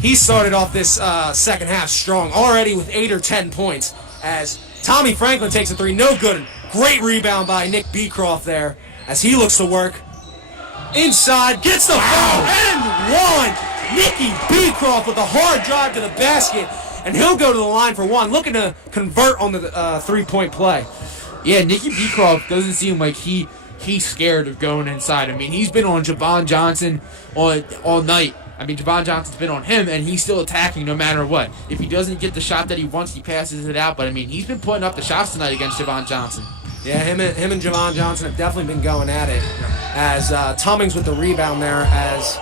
he started off this second half strong, already with 8 or 10 points. As Tommy Franklin takes a three. No good. Great rebound by Nick Beecroft there as he looks to work. Inside. Gets the foul. And one. Nicky Beecroft with a hard drive to the basket. And he'll go to the line for one, looking to convert on the three-point play. Yeah, Nicky Beecroft doesn't seem like he's scared of going inside. I mean, he's been on Javon Johnson all night. I mean, Javon Johnson's been on him, and he's still attacking no matter what. If he doesn't get the shot that he wants, he passes it out. But, I mean, he's been putting up the shots tonight against Javon Johnson. Yeah, him and Javon Johnson have definitely been going at it. As Tummings with the rebound there, as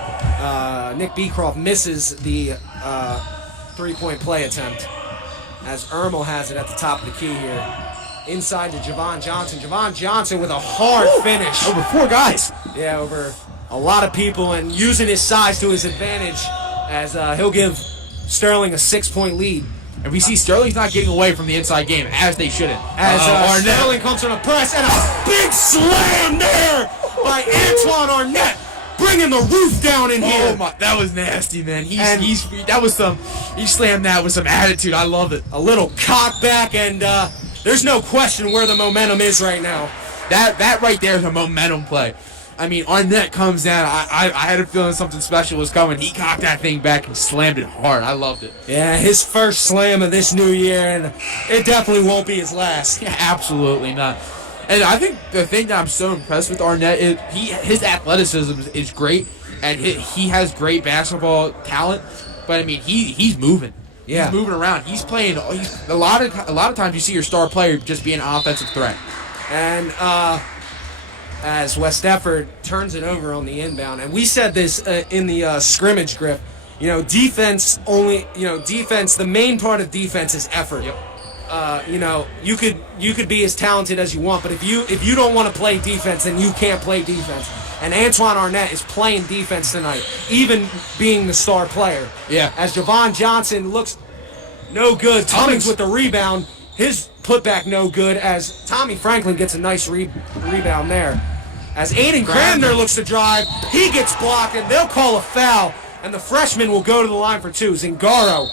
Nick Beecroft misses the three-point play attempt. As Ermel has it at the top of the key here. Inside to Javon Johnson. Javon Johnson with a hard finish. Over 4 guys. Yeah, over a lot of people, and using his size to his advantage as he'll give Sterling a 6-point lead. And we see Sterling's not getting away from the inside game, as they shouldn't. As Sterling comes from a press, and a big slam there by Antoine Arnett, bringing the roof down in here. Oh my, that was nasty, man. He slammed that with some attitude. I love it. A little cock back, and there's no question where the momentum is right now. That right there is a momentum play. I mean, Arnett comes down. I had a feeling something special was coming. He cocked that thing back and slammed it hard. I loved it. Yeah, his first slam of this new year, and it definitely won't be his last. Yeah, absolutely not. And I think the thing that I'm so impressed with Arnett is his athleticism is great, and he has great basketball talent. But I mean, he's moving. Yeah. He's moving around. He's playing. A lot of times you see your star player just be an offensive threat. And as West Effort turns it over on the inbound, and we said this in the scrimmage, Griff. Defense only. Defense. The main part of defense is effort. Yep. You could be as talented as you want, but if you don't want to play defense, then you can't play defense. And Antoine Arnett is playing defense tonight, even being the star player. Yeah. As Javon Johnson looks no good. Tummings with the rebound. His putback no good as Tommy Franklin gets a nice rebound there. As Aiden Cramner looks to drive, he gets blocked, and they'll call a foul, and the freshman will go to the line for two. Zingaro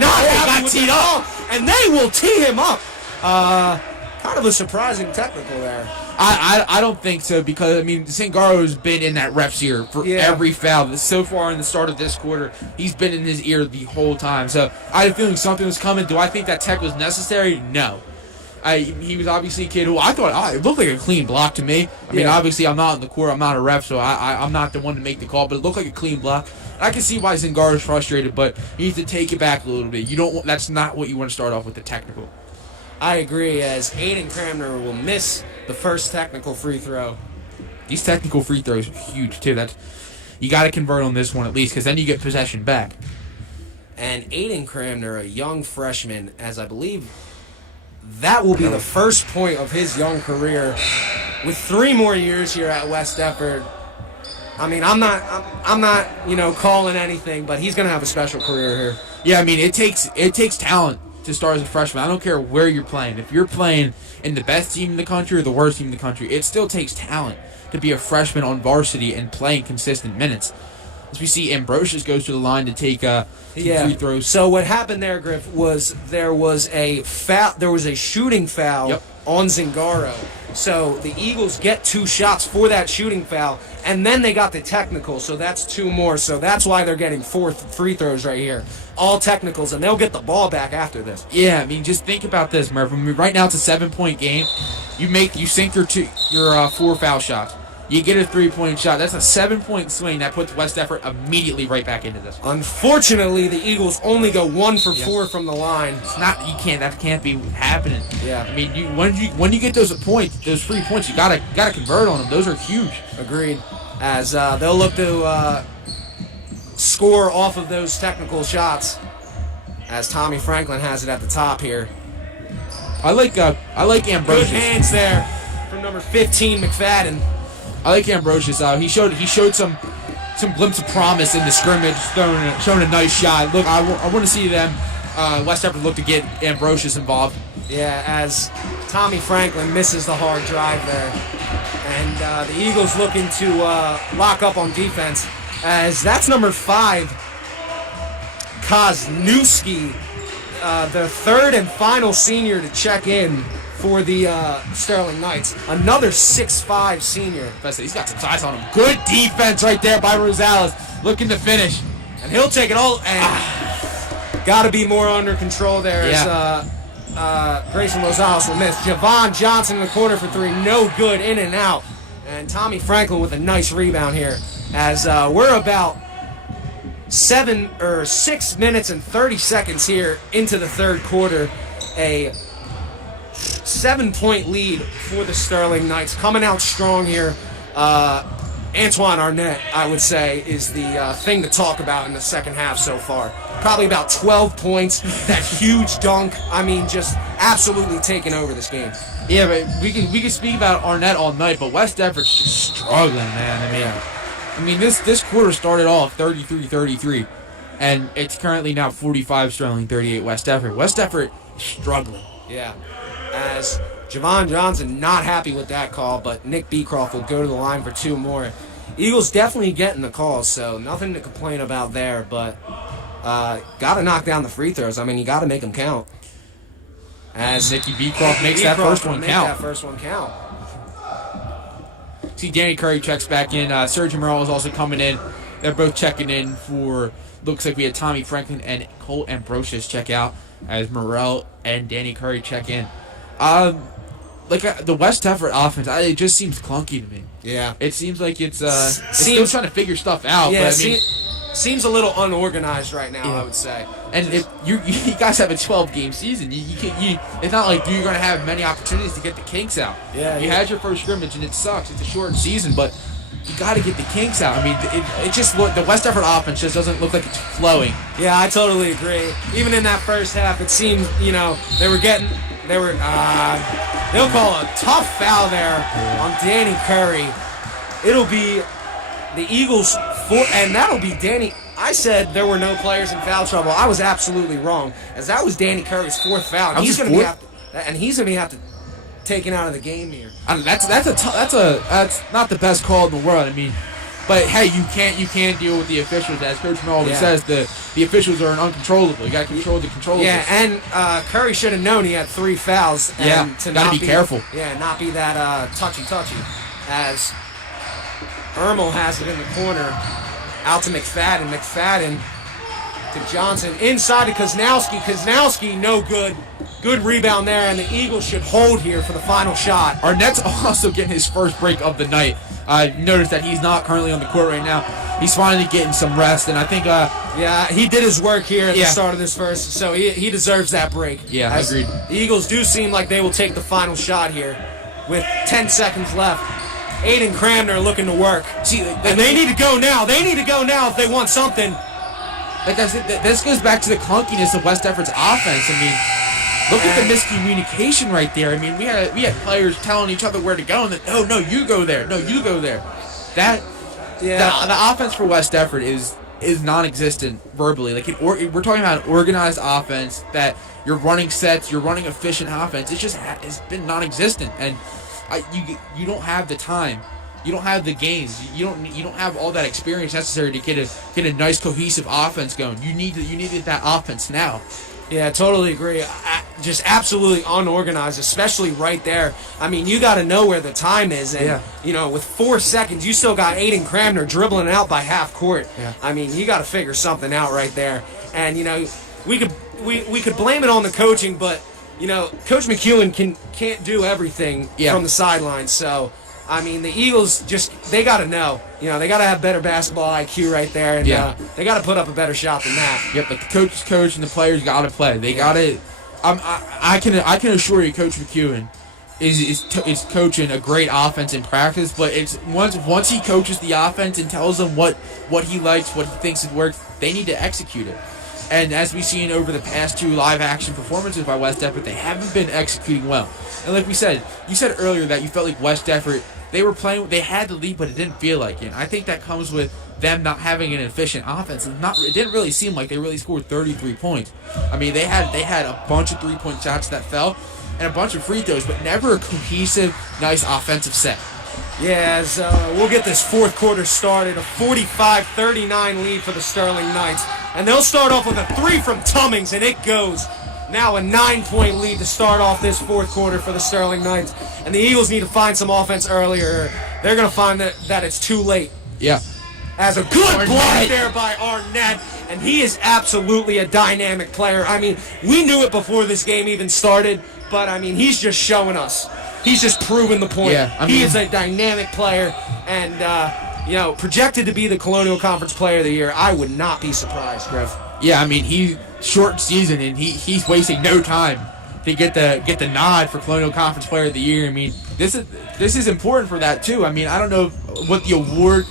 got teed up, and they will tee him up. Kind of a surprising technical there. I don't think so, because, I mean, Zingaro's been in that ref's ear for every foul. So far in the start of this quarter, he's been in his ear the whole time. So I had a feeling something was coming. Do I think that tech was necessary? No. He was obviously a kid who I thought, it looked like a clean block to me. I mean, obviously I'm not in the court, I'm not a ref, so I'm not the one to make the call, but it looked like a clean block. I can see why Zingaro's frustrated, but he needs to take it back a little bit. That's not what you want to start off with, the technical. I agree, as Aiden Cramner will miss the first technical free throw. These technical free throws are huge, too. You got to convert on this one at least, because then you get possession back. And Aiden Cramner, a young freshman, as I believe that will be the first point of his young career. With 3 more years here at West Effort, I mean, I'm not calling anything, but he's going to have a special career here. Yeah, I mean, it takes talent to start as a freshman. I don't care where you're playing. If you're playing in the best team in the country or the worst team in the country, it still takes talent to be a freshman on varsity and playing consistent minutes. As we see, Ambrosius goes to the line to take free throws. So what happened there, Griff, was there was a shooting foul on Zingaro. So the Eagles get 2 shots for that shooting foul, and then they got the technical, so that's 2 more. So that's why they're getting 4 free throws right here. All technicals, and they'll get the ball back after this. Yeah, I mean, just think about this, Murph. I mean, right now it's a 7-point game. You sink your 4 foul shots. You get a 3-point shot. That's a 7-point swing that puts West Effort immediately right back into this. Unfortunately, the Eagles only go 1 for 4 from the line. That can't be happening. Yeah. I mean, when you get those 3 points, you gotta convert on them. Those are huge. Agreed. As they'll look to score off of those technical shots. As Tommy Franklin has it at the top here. I like Ambrosius. Good hands there from number 15, McFadden. I like Ambrosius. He showed some glimpse of promise in the scrimmage, showing a nice shot. Look, I want to see them West Effort looked to get Ambrosius involved. Yeah, as Tommy Franklin misses the hard drive there. And the Eagles looking to lock up on defense, as that's number 5, Kozniewski, the third and final senior to check in for the Sterling Knights. Another 6'5" senior. He's got some size on him. Good defense right there by Rosales, looking to finish. And he'll take it all, and got to be more under control there. Yeah. As Grayson Rosales will miss. Javon Johnson in the corner for 3, no good, in and out. And Tommy Franklin with a nice rebound here, as we're about 6 minutes and 30 seconds here into the third quarter. A 7-point lead for the Sterling Knights, coming out strong here. Antoine Arnett, I would say, is the thing to talk about in the second half so far. Probably about 12 points, that huge dunk. I mean, just absolutely taking over this game. Yeah, but we can speak about Arnett all night, but West Effort's just struggling, man. I mean, this quarter started off 33-33, and it's currently now 45 Sterling, 38 West Effort. West Effort is struggling. Yeah, as Javon Johnson not happy with that call, but Nick Beecroft will go to the line for 2 more. Eagles definitely getting the calls, so nothing to complain about there, but got to knock down the free throws. I mean, you got to make them count. As Nicky Beecroft makes that first one count. See, Danny Curry checks back in. Sergio Morel is also coming in. They're both checking in for, looks like we had Tommy Franklin and Colt Ambrosius check out, as Morel and Danny Curry check in. The West Effort offense, it just seems clunky to me. Yeah. It seems like it's still trying to figure stuff out. Yeah, but I mean, seems a little unorganized right now, I would say. And if you guys have a 12-game season, it's not like you're going to have many opportunities to get the kinks out. Yeah, you had your first scrimmage, and it sucks. It's a short season, but you got to get the kinks out. I mean, it just the West Effort offense just doesn't look like it's flowing. Yeah, I totally agree. Even in that first half, it seemed they'll call a tough foul there on Danny Curry. It'll be the Eagles' 4, and that'll be Danny. I said there were no players in foul trouble. I was absolutely wrong, as that was Danny Curry's 4th foul. And he's going to be have to taken out of the game here. I mean, that's not the best call in the world. I mean, but hey, you can't deal with the officials, as Coach Mel always says. The officials are uncontrollable. You got to control the controllables. Yeah, and Curry should have known he had 3 fouls. And got to be careful. Yeah, not be that touchy, as Ermel has it in the corner. Out to McFadden. McFadden to Johnson. Inside to Kozniewski. Kozniewski, no good. Good rebound there, and the Eagles should hold here for the final shot. Arnett's also getting his first break of the night. Notice that he's not currently on the court right now. He's finally getting some rest, and I think... he did his work here at the start of this first, so he deserves that break. Yeah, agreed. The Eagles do seem like they will take the final shot here with 10 seconds left. Aiden Cramner looking to work. See, and they need to go now. They need to go now if they want something. Like I said, this goes back to the clunkiness of West Effort's offense. I mean, look at the miscommunication right there. I mean, we had players telling each other where to go, and then, no, you go there. No, you go there. The offense for West Effort is non-existent verbally. Like we're talking about an organized offense that you're running sets, you're running efficient offense. It's been non-existent, and you don't have the time, you don't have the gains, you don't have all that experience necessary to get a nice cohesive offense going. You needed that offense now. Yeah, totally agree. Just absolutely unorganized, especially right there. I mean, you got to know where the time is, and with 4 seconds, you still got Aiden Cramner dribbling out by half court. Yeah. I mean, you got to figure something out right there. And we could blame it on the coaching, but Coach McEwen can't do everything from the sidelines. So, I mean, the Eagles they got to know. They got to have better basketball IQ right there, and they got to put up a better shot than that. Yep, but the coach is coach, and the players got to play. They got to. I can assure you, Coach McEwen is coaching a great offense in practice, but it's once he coaches the offense and tells them what he likes, what he thinks it works, they need to execute it. And as we've seen over the past 2 live action performances by West Effort, they haven't been executing well. And like we said, you said earlier that you felt like West Effort, they were playing, they had the lead, but it didn't feel like it. And I think that comes with them not having an efficient offense. It didn't really seem like they really scored 33 points. I mean, they had a bunch of 3-point shots that fell and a bunch of free throws, but never a cohesive, nice offensive set. Yeah, as we'll get this fourth quarter started, a 45-39 lead for the Sterling Knights. And they'll start off with a 3 from Tummings, and it goes. Now a 9-point lead to start off this fourth quarter for the Sterling Knights. And the Eagles need to find some offense earlier. They're going to find that it's too late. Yeah. As a good block there by Arnett, and he is absolutely a dynamic player. I mean, we knew it before this game even started, but, I mean, he's just showing us. He's just proving the point. Yeah, he is a dynamic player, and, projected to be the Colonial Conference Player of the Year. I would not be surprised, Griff. Yeah, I mean, he short season, and he's wasting no time to get the nod for Colonial Conference Player of the Year. I mean, this is important for that too. I mean, I don't know what the award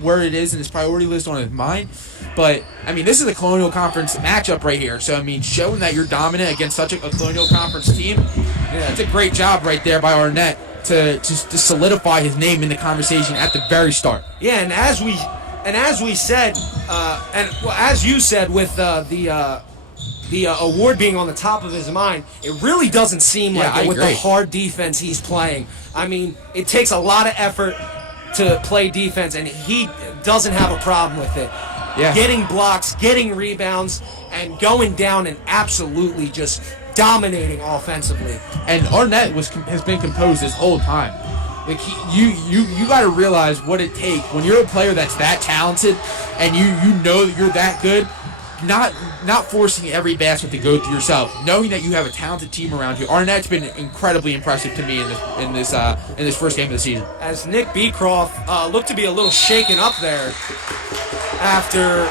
where it is in his priority list on his mind, but I mean, this is a Colonial Conference matchup right here. So I mean, showing that you're dominant against such a Colonial Conference team, it's a great job right there by Arnett to solidify his name in the conversation at the very start. Yeah, and as we said, as you said with the award being on the top of his mind, it really doesn't seem like it with the hard defense he's playing. I mean, it takes a lot of effort to play defense, and he doesn't have a problem with it. Yeah. Getting blocks, getting rebounds, and going down and absolutely just dominating offensively. And Arnett has been composed this whole time. Like you got to realize what it takes when you're a player that's that talented, and you know that you're that good. Not forcing every basket to go through yourself, knowing that you have a talented team around you. Arnett's been incredibly impressive to me in this first game of the season. As Nick Beecroft looked to be a little shaken up there after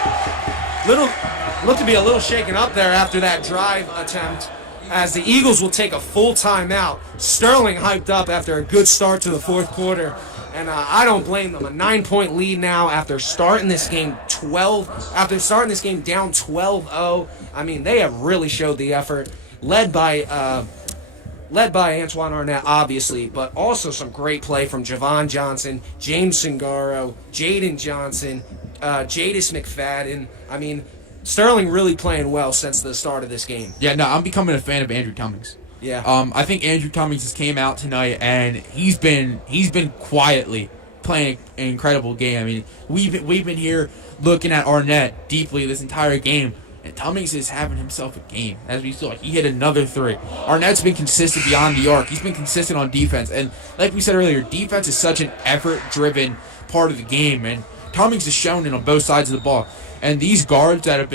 that drive attempt, as the Eagles will take a full timeout. Sterling hyped up after a good start to the fourth quarter. And I don't blame them. A 9-point lead now after starting this game down 12-0. I mean, they have really showed the effort, led by Antoine Arnett, obviously, but also some great play from Javon Johnson, James Singaro, Jaden Johnson, Jadis McFadden. I mean, Sterling really playing well since the start of this game. Yeah, no, I'm becoming a fan of Andrew Tummings. Yeah. I think Andrew Tummings just came out tonight, and he's been quietly playing an incredible game. I mean, we've been here looking at Arnett deeply this entire game, and Tummings is having himself a game. As we saw, he hit another 3. Arnett's been consistent beyond the arc. He's been consistent on defense, and like we said earlier, defense is such an effort-driven part of the game, and Tummings has shown it on both sides of the ball. And these guards that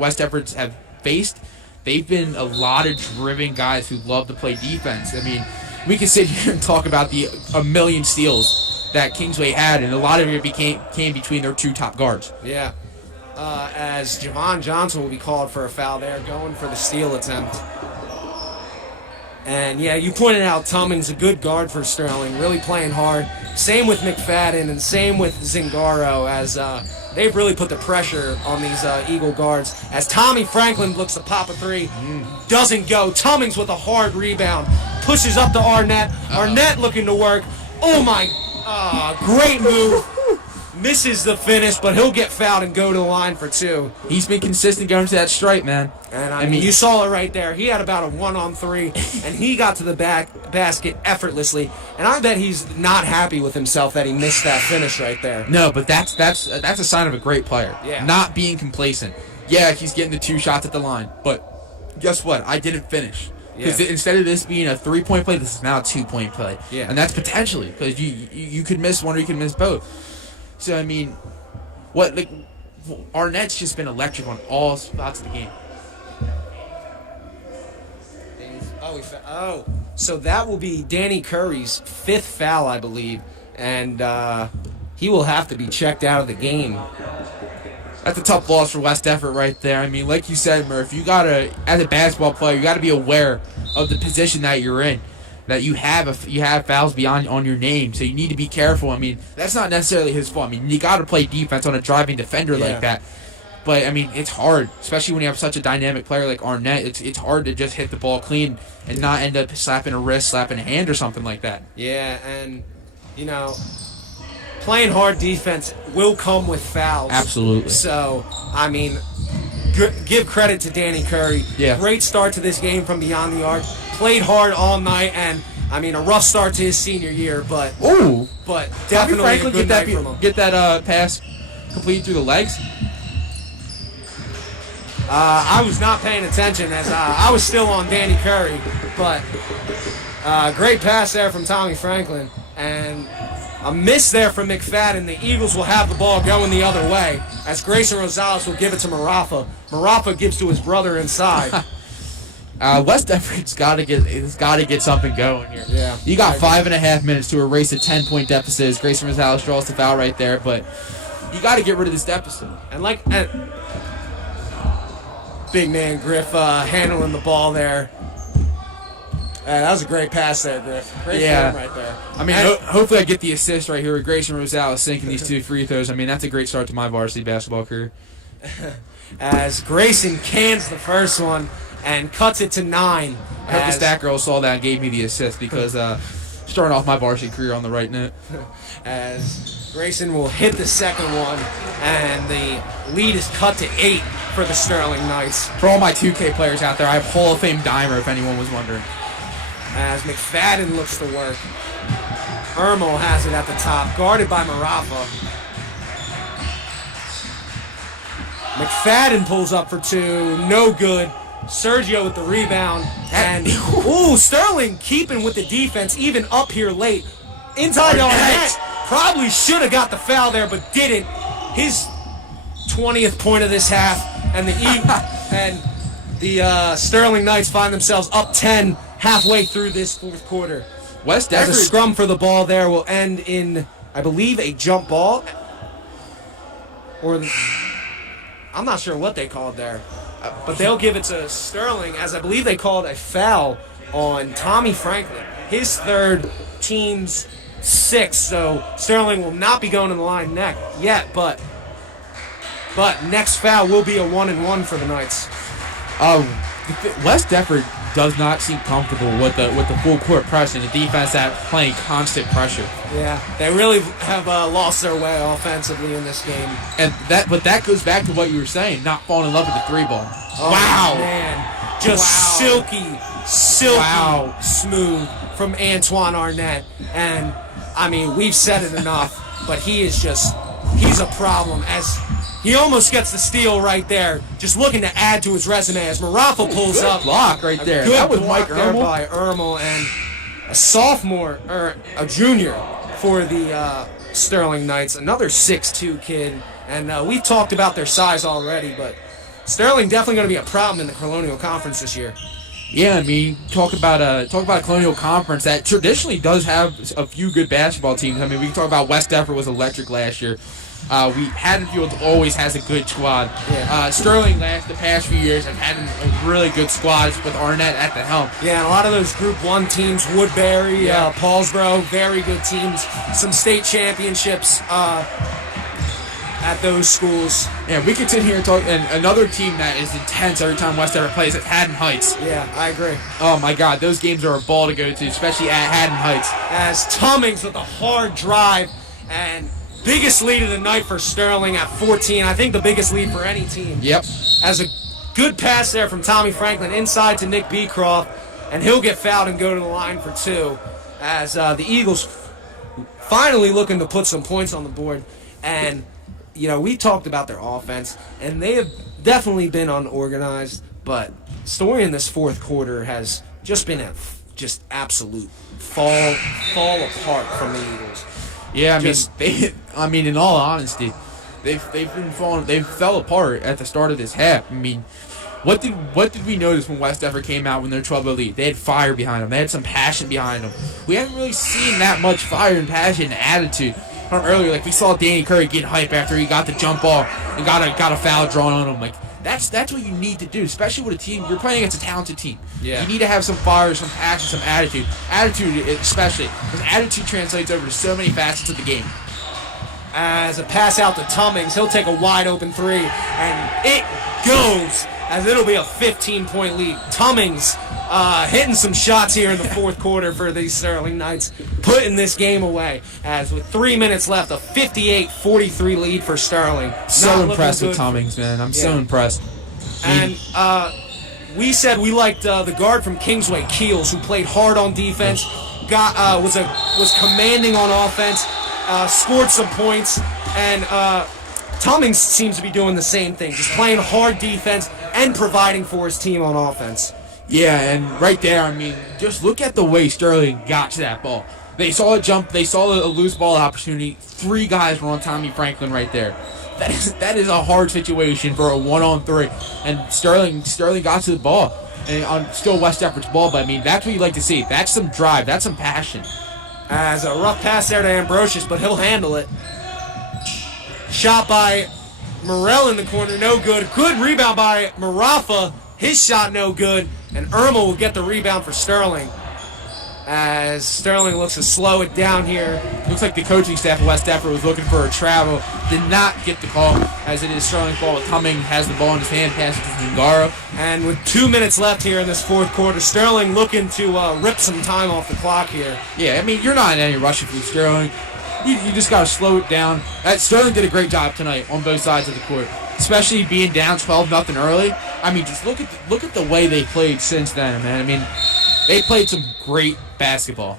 West Efforts have faced, they've been a lot of driven guys who love to play defense. I mean, we can sit here and talk about a million steals that Kingsway had, and a lot of it came between their 2 top guards. Yeah. As Javon Johnson will be called for a foul there, going for the steal attempt. And, yeah, you pointed out Tummings, a good guard for Sterling, really playing hard. Same with McFadden and same with Zingaro, as they've really put the pressure on these Eagle guards. As Tommy Franklin looks to pop a 3, doesn't go. Tummings with a hard rebound, pushes up to Arnett. Arnett looking to work. Oh, my, great move. Misses the finish, but he'll get fouled and go to the line for 2. He's been consistent going to that stripe, man. And I mean, you saw it right there. He had about a 1-on-3, and he got to the basket effortlessly. And I bet he's not happy with himself that he missed that finish right there. No, but that's a sign of a great player. Yeah. Not being complacent. Yeah, he's getting the 2 shots at the line, but guess what? I didn't finish. Because instead of this being a 3-point play, this is now a 2-point play. Yeah. And that's potentially, because you could miss one or you could miss both. So, I mean, Arnett's just been electric on all spots of the game. So that will be Danny Curry's 5th foul, I believe, and he will have to be checked out of the game. That's a tough loss for West Effort right there. I mean, like you said, Murph, as a basketball player, you got to be aware of the position that you're in. That you have fouls beyond on your name, so you need to be careful. I mean, that's not necessarily his fault. I mean, you got to play defense on a driving defender like that. But I mean, it's hard, especially when you have such a dynamic player like Arnett. It's hard to just hit the ball clean and not end up slapping a wrist, slapping a hand, or something like that. Yeah, and playing hard defense will come with fouls. Absolutely. So, I mean, give credit to Danny Curry. Yeah. Great start to this game from beyond the arc. Played hard all night, and I mean, a rough start to his senior year, but definitely Franklin a good night from him. get that pass complete through the legs. I was not paying attention as I was still on Danny Curry, but great pass there from Tommy Franklin, and a miss there from McFadden. The Eagles will have the ball going the other way as Grayson Rosales will give it to Marafa. Marafa gives to his brother inside. West Everett's got to get something going here. Yeah, you got 5.5 minutes to erase a 10-point deficit. As Grayson Rosales draws the foul right there, but you got to get rid of this deficit. And big man Griff handling the ball there. That was a great pass there, Griff. Great form right there. I mean, hopefully I get the assist right here with Grayson Rosales sinking these 2 free throws. I mean, that's a great start to my varsity basketball career. As Grayson cans the first one and cuts it to 9. I hope the stat girl saw that and gave me the assist because starting off my varsity career on the right note. As Grayson will hit the second one, and the lead is cut to 8 for the Sterling Knights. For all my 2K players out there, I have Hall of Fame Dimer if anyone was wondering. As McFadden looks to work. Ermel has it at the top, guarded by Marafa. McFadden pulls up for 2, no good. Sergio with the rebound, and Sterling keeping with the defense, even up here late. Inside Arnett probably should have got the foul there, but didn't. His 20th point of this half, and the Sterling Knights find themselves up 10 halfway through this fourth quarter. West As Everett a scrum for the ball there will end in, I believe, a jump ball, I'm not sure what they called there. But they'll give it to Sterling, as I believe they called a foul on Tommy Franklin. His third, team's 6th, so Sterling will not be going to the line yet, but next foul will be a 1-and-1 for the Knights. West Everett does not seem comfortable with the full court press and the defense that playing constant pressure. Yeah, they really have lost their way offensively in this game. But that goes back to what you were saying, not falling in love with the 3-ball. Oh, wow, man, just silky smooth from Antoine Arnett, and I mean we've said it enough, but he's a problem as. He almost gets the steal right there, just looking to add to his resume as Marafa pulls up. Block right there. Good that was block Mike there Ermel. by Ermel, and a sophomore, or a junior for the Sterling Knights, another 6'2" kid. And we've talked about their size already, but Sterling definitely going to be a problem in the Colonial Conference this year. Yeah, I mean, talk about a Colonial Conference that traditionally does have a few good basketball teams. I mean, we can talk about West Everett was electric last year. Haddonfield always has a good squad. Yeah. Sterling the past few years have had a really good squad with Arnett at the helm. Yeah, and a lot of those Group 1 teams, Woodbury, Paulsboro, very good teams. Some state championships at those schools. Yeah, we could sit here and talk. And another team that is intense every time West Everett plays at Haddon Heights. Yeah, I agree. Oh my God, those games are a ball to go to, especially at Haddon Heights. As Tummings with a hard drive and biggest lead of the night for Sterling at 14. I think the biggest lead for any team. Yep. As a good pass there from Tommy Franklin inside to Nick Beecroft, and he'll get fouled and go to the line for 2. As the Eagles finally looking to put some points on the board. And, you know, we talked about their offense, and they have definitely been unorganized, but story in this fourth quarter has just been just absolute fall apart from the Eagles. Yeah, I mean, in all honesty, they fell apart at the start of this half. I mean, what did we notice when West Everett came out when they're 12 lead? They had fire behind them. They had some passion behind them. We haven't really seen that much fire and passion and attitude from earlier. Like we saw Danny Curry get hype after he got the jump ball and got a foul drawn on him. Like that's what you need to do, especially with a team you're playing against a talented team. Yeah. You need to have some fire, some passion, some attitude. Attitude especially, because attitude translates over to so many facets of the game. As a pass out to Tummings, he'll take a wide open 3, and it goes as it'll be a 15-point lead. Tummings hitting some shots here in the fourth quarter for the Sterling Knights, putting this game away. As with 3 minutes left, a 58-43 lead for Sterling. So impressed with Tommings, man. I'm so impressed. And we said we liked the guard from Kingsway, Keels, who played hard on defense, was commanding on offense, scored some points, and Tommings seems to be doing the same thing, just playing hard defense and providing for his team on offense. Yeah, and right there, I mean, just look at the way Sterling got to that ball. They saw a jump, they saw a loose ball opportunity. 3 guys were on Tommy Franklin right there. That is a hard situation for a 1-on-3, and Sterling got to the ball, and on still West Effort's ball. But I mean, that's what you like to see. That's some drive. That's some passion. As a rough pass there to Ambrosius, but he'll handle it. Shot by Morrell in the corner, no good. Good rebound by Marafa. His shot no good, and Irma will get the rebound for Sterling. As Sterling looks to slow it down here. Looks like the coaching staff of West Effort was looking for a travel. Did not get the call, as it is Sterling's ball. Cumming has the ball in his hand, passes to Zingaro. And with 2 minutes left here in this fourth quarter, Sterling looking to rip some time off the clock here. Yeah, I mean, you're not in any rush if you're Sterling. You just got to slow it down. Sterling did a great job tonight on both sides of the court, especially being down 12-0 early. I mean, just look at the way they played since then, man. I mean, they played some great basketball.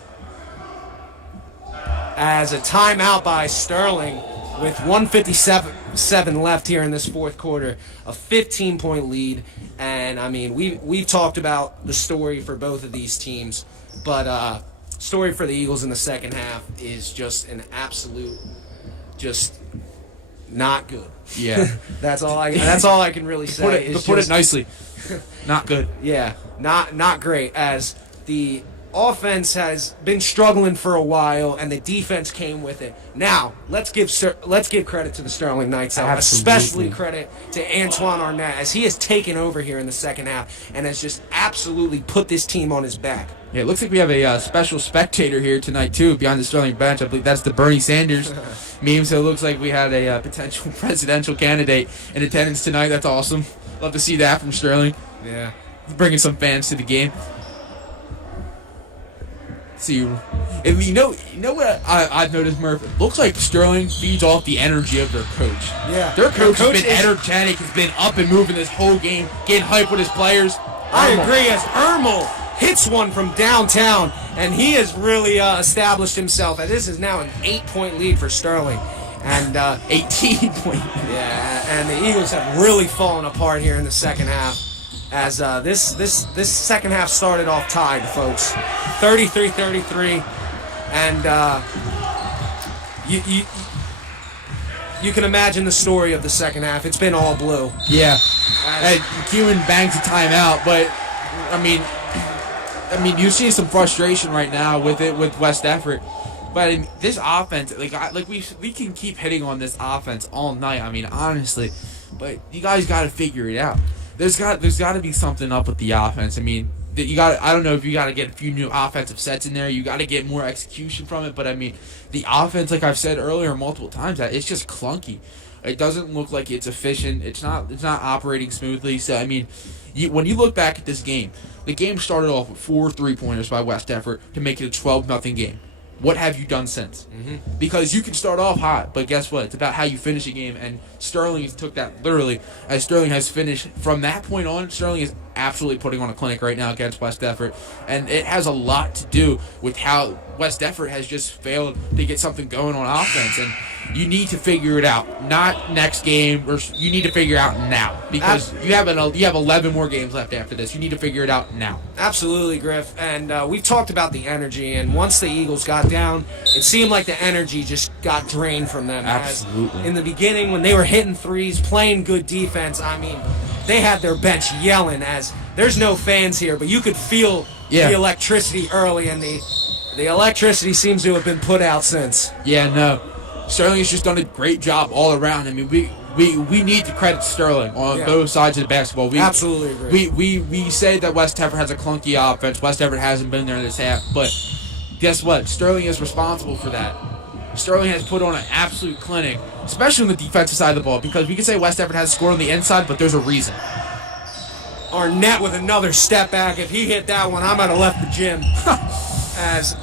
As a timeout by Sterling with 1:57 left here in this fourth quarter, a 15-point lead. And, I mean, we've talked about the story for both of these teams, but story for the Eagles in the second half is just an absolute, just not good. Yeah. That's all I can really say. Put it nicely. Not good. Yeah, not great, as the offense has been struggling for a while and the defense came with it. Now, let's give credit to the Sterling Knights, especially credit to Antoine Arnett, as he has taken over here in the second half and has just absolutely put this team on his back. Yeah, it looks like we have a special spectator here tonight, too, behind the Sterling bench. I believe that's the Bernie Sanders meme, so it looks like we had a potential presidential candidate in attendance tonight. That's awesome. Love to see that from Sterling. Yeah. Bringing some fans to the game. See, you know what I've noticed, Murph? It looks like Sterling feeds off the energy of their coach. Yeah. Their coach has been energetic, has been up and moving this whole game, getting hype with his players. I agree, as Ermel hits one from downtown, and he has really established himself. And this is now an 8-point lead for Sterling. And 18-point. Yeah, and the Eagles have really fallen apart here in the second half. As this second half started off tied, folks, 33-33, and you can imagine the story of the second half. It's been all blue. Yeah, and Cuban bangs a timeout, but I mean, you see some frustration right now with West Effort. But this offense, we can keep hitting on this offense all night. I mean, honestly, but you guys got to figure it out. There's got to be something up with the offense. I mean, I don't know if you got to get a few new offensive sets in there. You got to get more execution from it. But I mean, the offense, like I've said earlier multiple times, that it's just clunky. It doesn't look like it's efficient. It's not operating smoothly. So I mean, when you look back at this game, the game started off with 4 3-pointers by West Effort to make it a 12-0 game. What have you done since? Mm-hmm. Because you can start off hot, but guess what? It's about how you finish a game, and Sterling took that literally. As Sterling has finished from that point on, Sterling is absolutely putting on a clinic right now against West Effort, and it has a lot to do with how West Effort has just failed to get something going on offense, and you need to figure it out. Not next game, or you need to figure it out now, because you have 11 more games left after this. You need to figure it out now. Absolutely, Griff, and we've talked about the energy, and once the Eagles got down, it seemed like the energy just got drained from them. Absolutely. As in the beginning, when they were hitting threes, playing good defense, I mean, they had their bench yelling, as there's no fans here, but you could feel the electricity early, and the electricity seems to have been put out since. Yeah, no. Sterling has just done a great job all around. I mean, we need to credit Sterling on both sides of the basketball. We absolutely agree. We say that West Effort has a clunky offense. West Effort hasn't been there this half, but guess what? Sterling is responsible for that. Sterling has put on an absolute clinic, especially on the defensive side of the ball, because we can say West Effort has scored on the inside, but there's a reason. Arnett with another step back. If he hit that one, I might have left the gym. As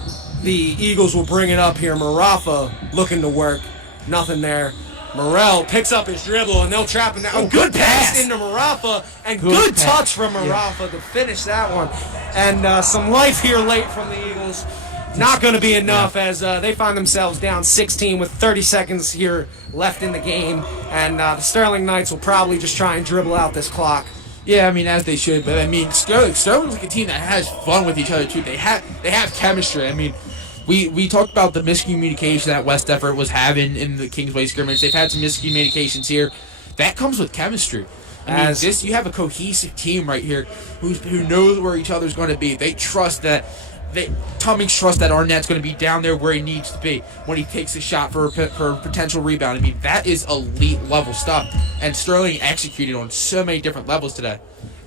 the Eagles will bring it up here. Marafa looking to work. Nothing there. Morrell picks up his dribble, and they'll trap him down. Good pass into Marafa, and good touch from Marafa to finish that one. And some life here late from the Eagles. Not going to be enough as they find themselves down 16 with 30 seconds here left in the game. And the Sterling Knights will probably just try and dribble out this clock. Yeah, I mean, as they should. But, I mean, Sterling's like a team that has fun with each other, too. They have chemistry. I mean, we talked about the miscommunication that West Effort was having in the Kingsway scrimmage. They've had some miscommunications here. That comes with chemistry. I mean, you have a cohesive team right here who knows where each other's going to be. They trust that. Cummings trusts that Arnett's going to be down there where he needs to be when he takes a shot for a potential rebound. I mean, that is elite level stuff. And Sterling executed on so many different levels today.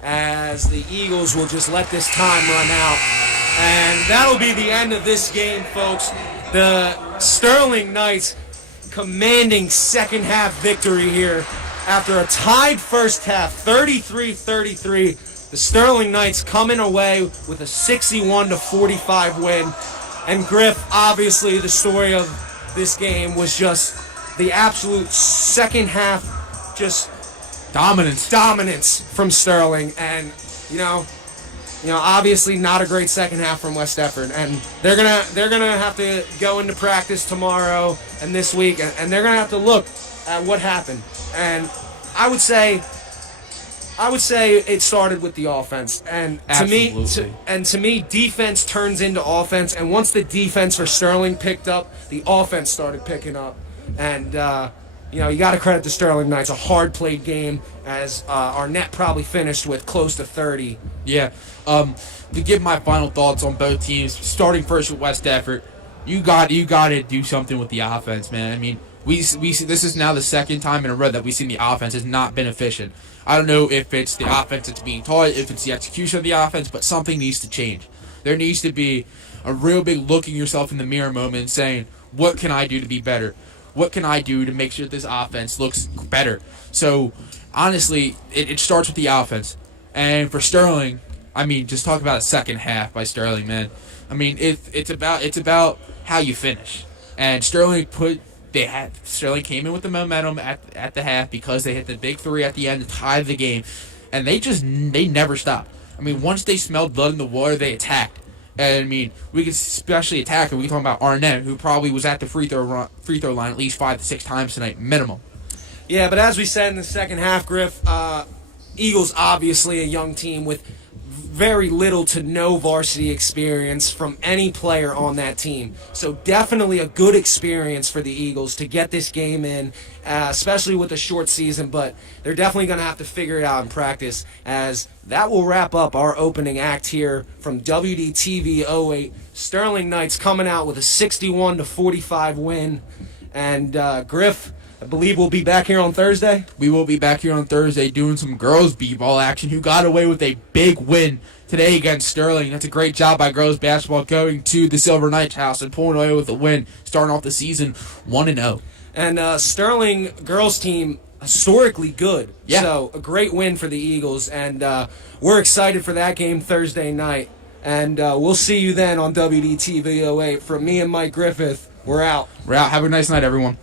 As the Eagles will just let this time run out. And that'll be the end of this game, folks. The Sterling Knights commanding second half victory here after a tied first half, 33-33. The Sterling Knights coming away with a 61-45 win. And Griff, obviously the story of this game was just the absolute second half, just dominance from Sterling. And, you know, obviously not a great second half from West Effort. And they're gonna have to go into practice tomorrow and this week, and they're gonna have to look at what happened. And I would say it started with the offense, and to me, defense turns into offense. And once the defense for Sterling picked up, the offense started picking up. And you got to credit the Sterling Knights. A hard played game, as Arnett probably finished with close to 30. Yeah. To give my final thoughts on both teams, starting first with West Effort, you got to do something with the offense, man. I mean, we see this is now the second time in a row that we've seen the offense has not been efficient. I don't know if it's the offense that's being taught, if it's the execution of the offense, but something needs to change. There needs to be a real big looking yourself in the mirror moment and saying, what can I do to be better? What can I do to make sure this offense looks better? So, honestly, it starts with the offense. And for Sterling, I mean, just talk about a second half by Sterling, man. I mean, it's about how you finish. And Sterling came in with the momentum at the half because they hit the big three at the end to tie the game, and they never stopped. I mean, once they smelled blood in the water, they attacked. And I mean, we could especially attack, and we can talk about Arnett, who probably was at the free throw line at least 5 to 6 times tonight, minimum. Yeah, but as we said in the second half, Griff, Eagles obviously a young team with very little to no varsity experience from any player on that team. So definitely a good experience for the Eagles to get this game in, especially with a short season, but they're definitely going to have to figure it out in practice, as that will wrap up our opening act here from WDTV 08. Sterling Knights coming out with a 61-45 win. And Griff, I believe we'll be back here on Thursday. We will be back here on Thursday doing some girls b-ball action, who got away with a big win today against Sterling. That's a great job by girls basketball, going to the Silver Knights house and pulling away with a win, starting off the season 1-0. And Sterling girls team, historically good. Yeah. So a great win for the Eagles, and we're excited for that game Thursday night. And we'll see you then on WDTV 08. From me and Mike Griffith, we're out. Have a nice night, everyone.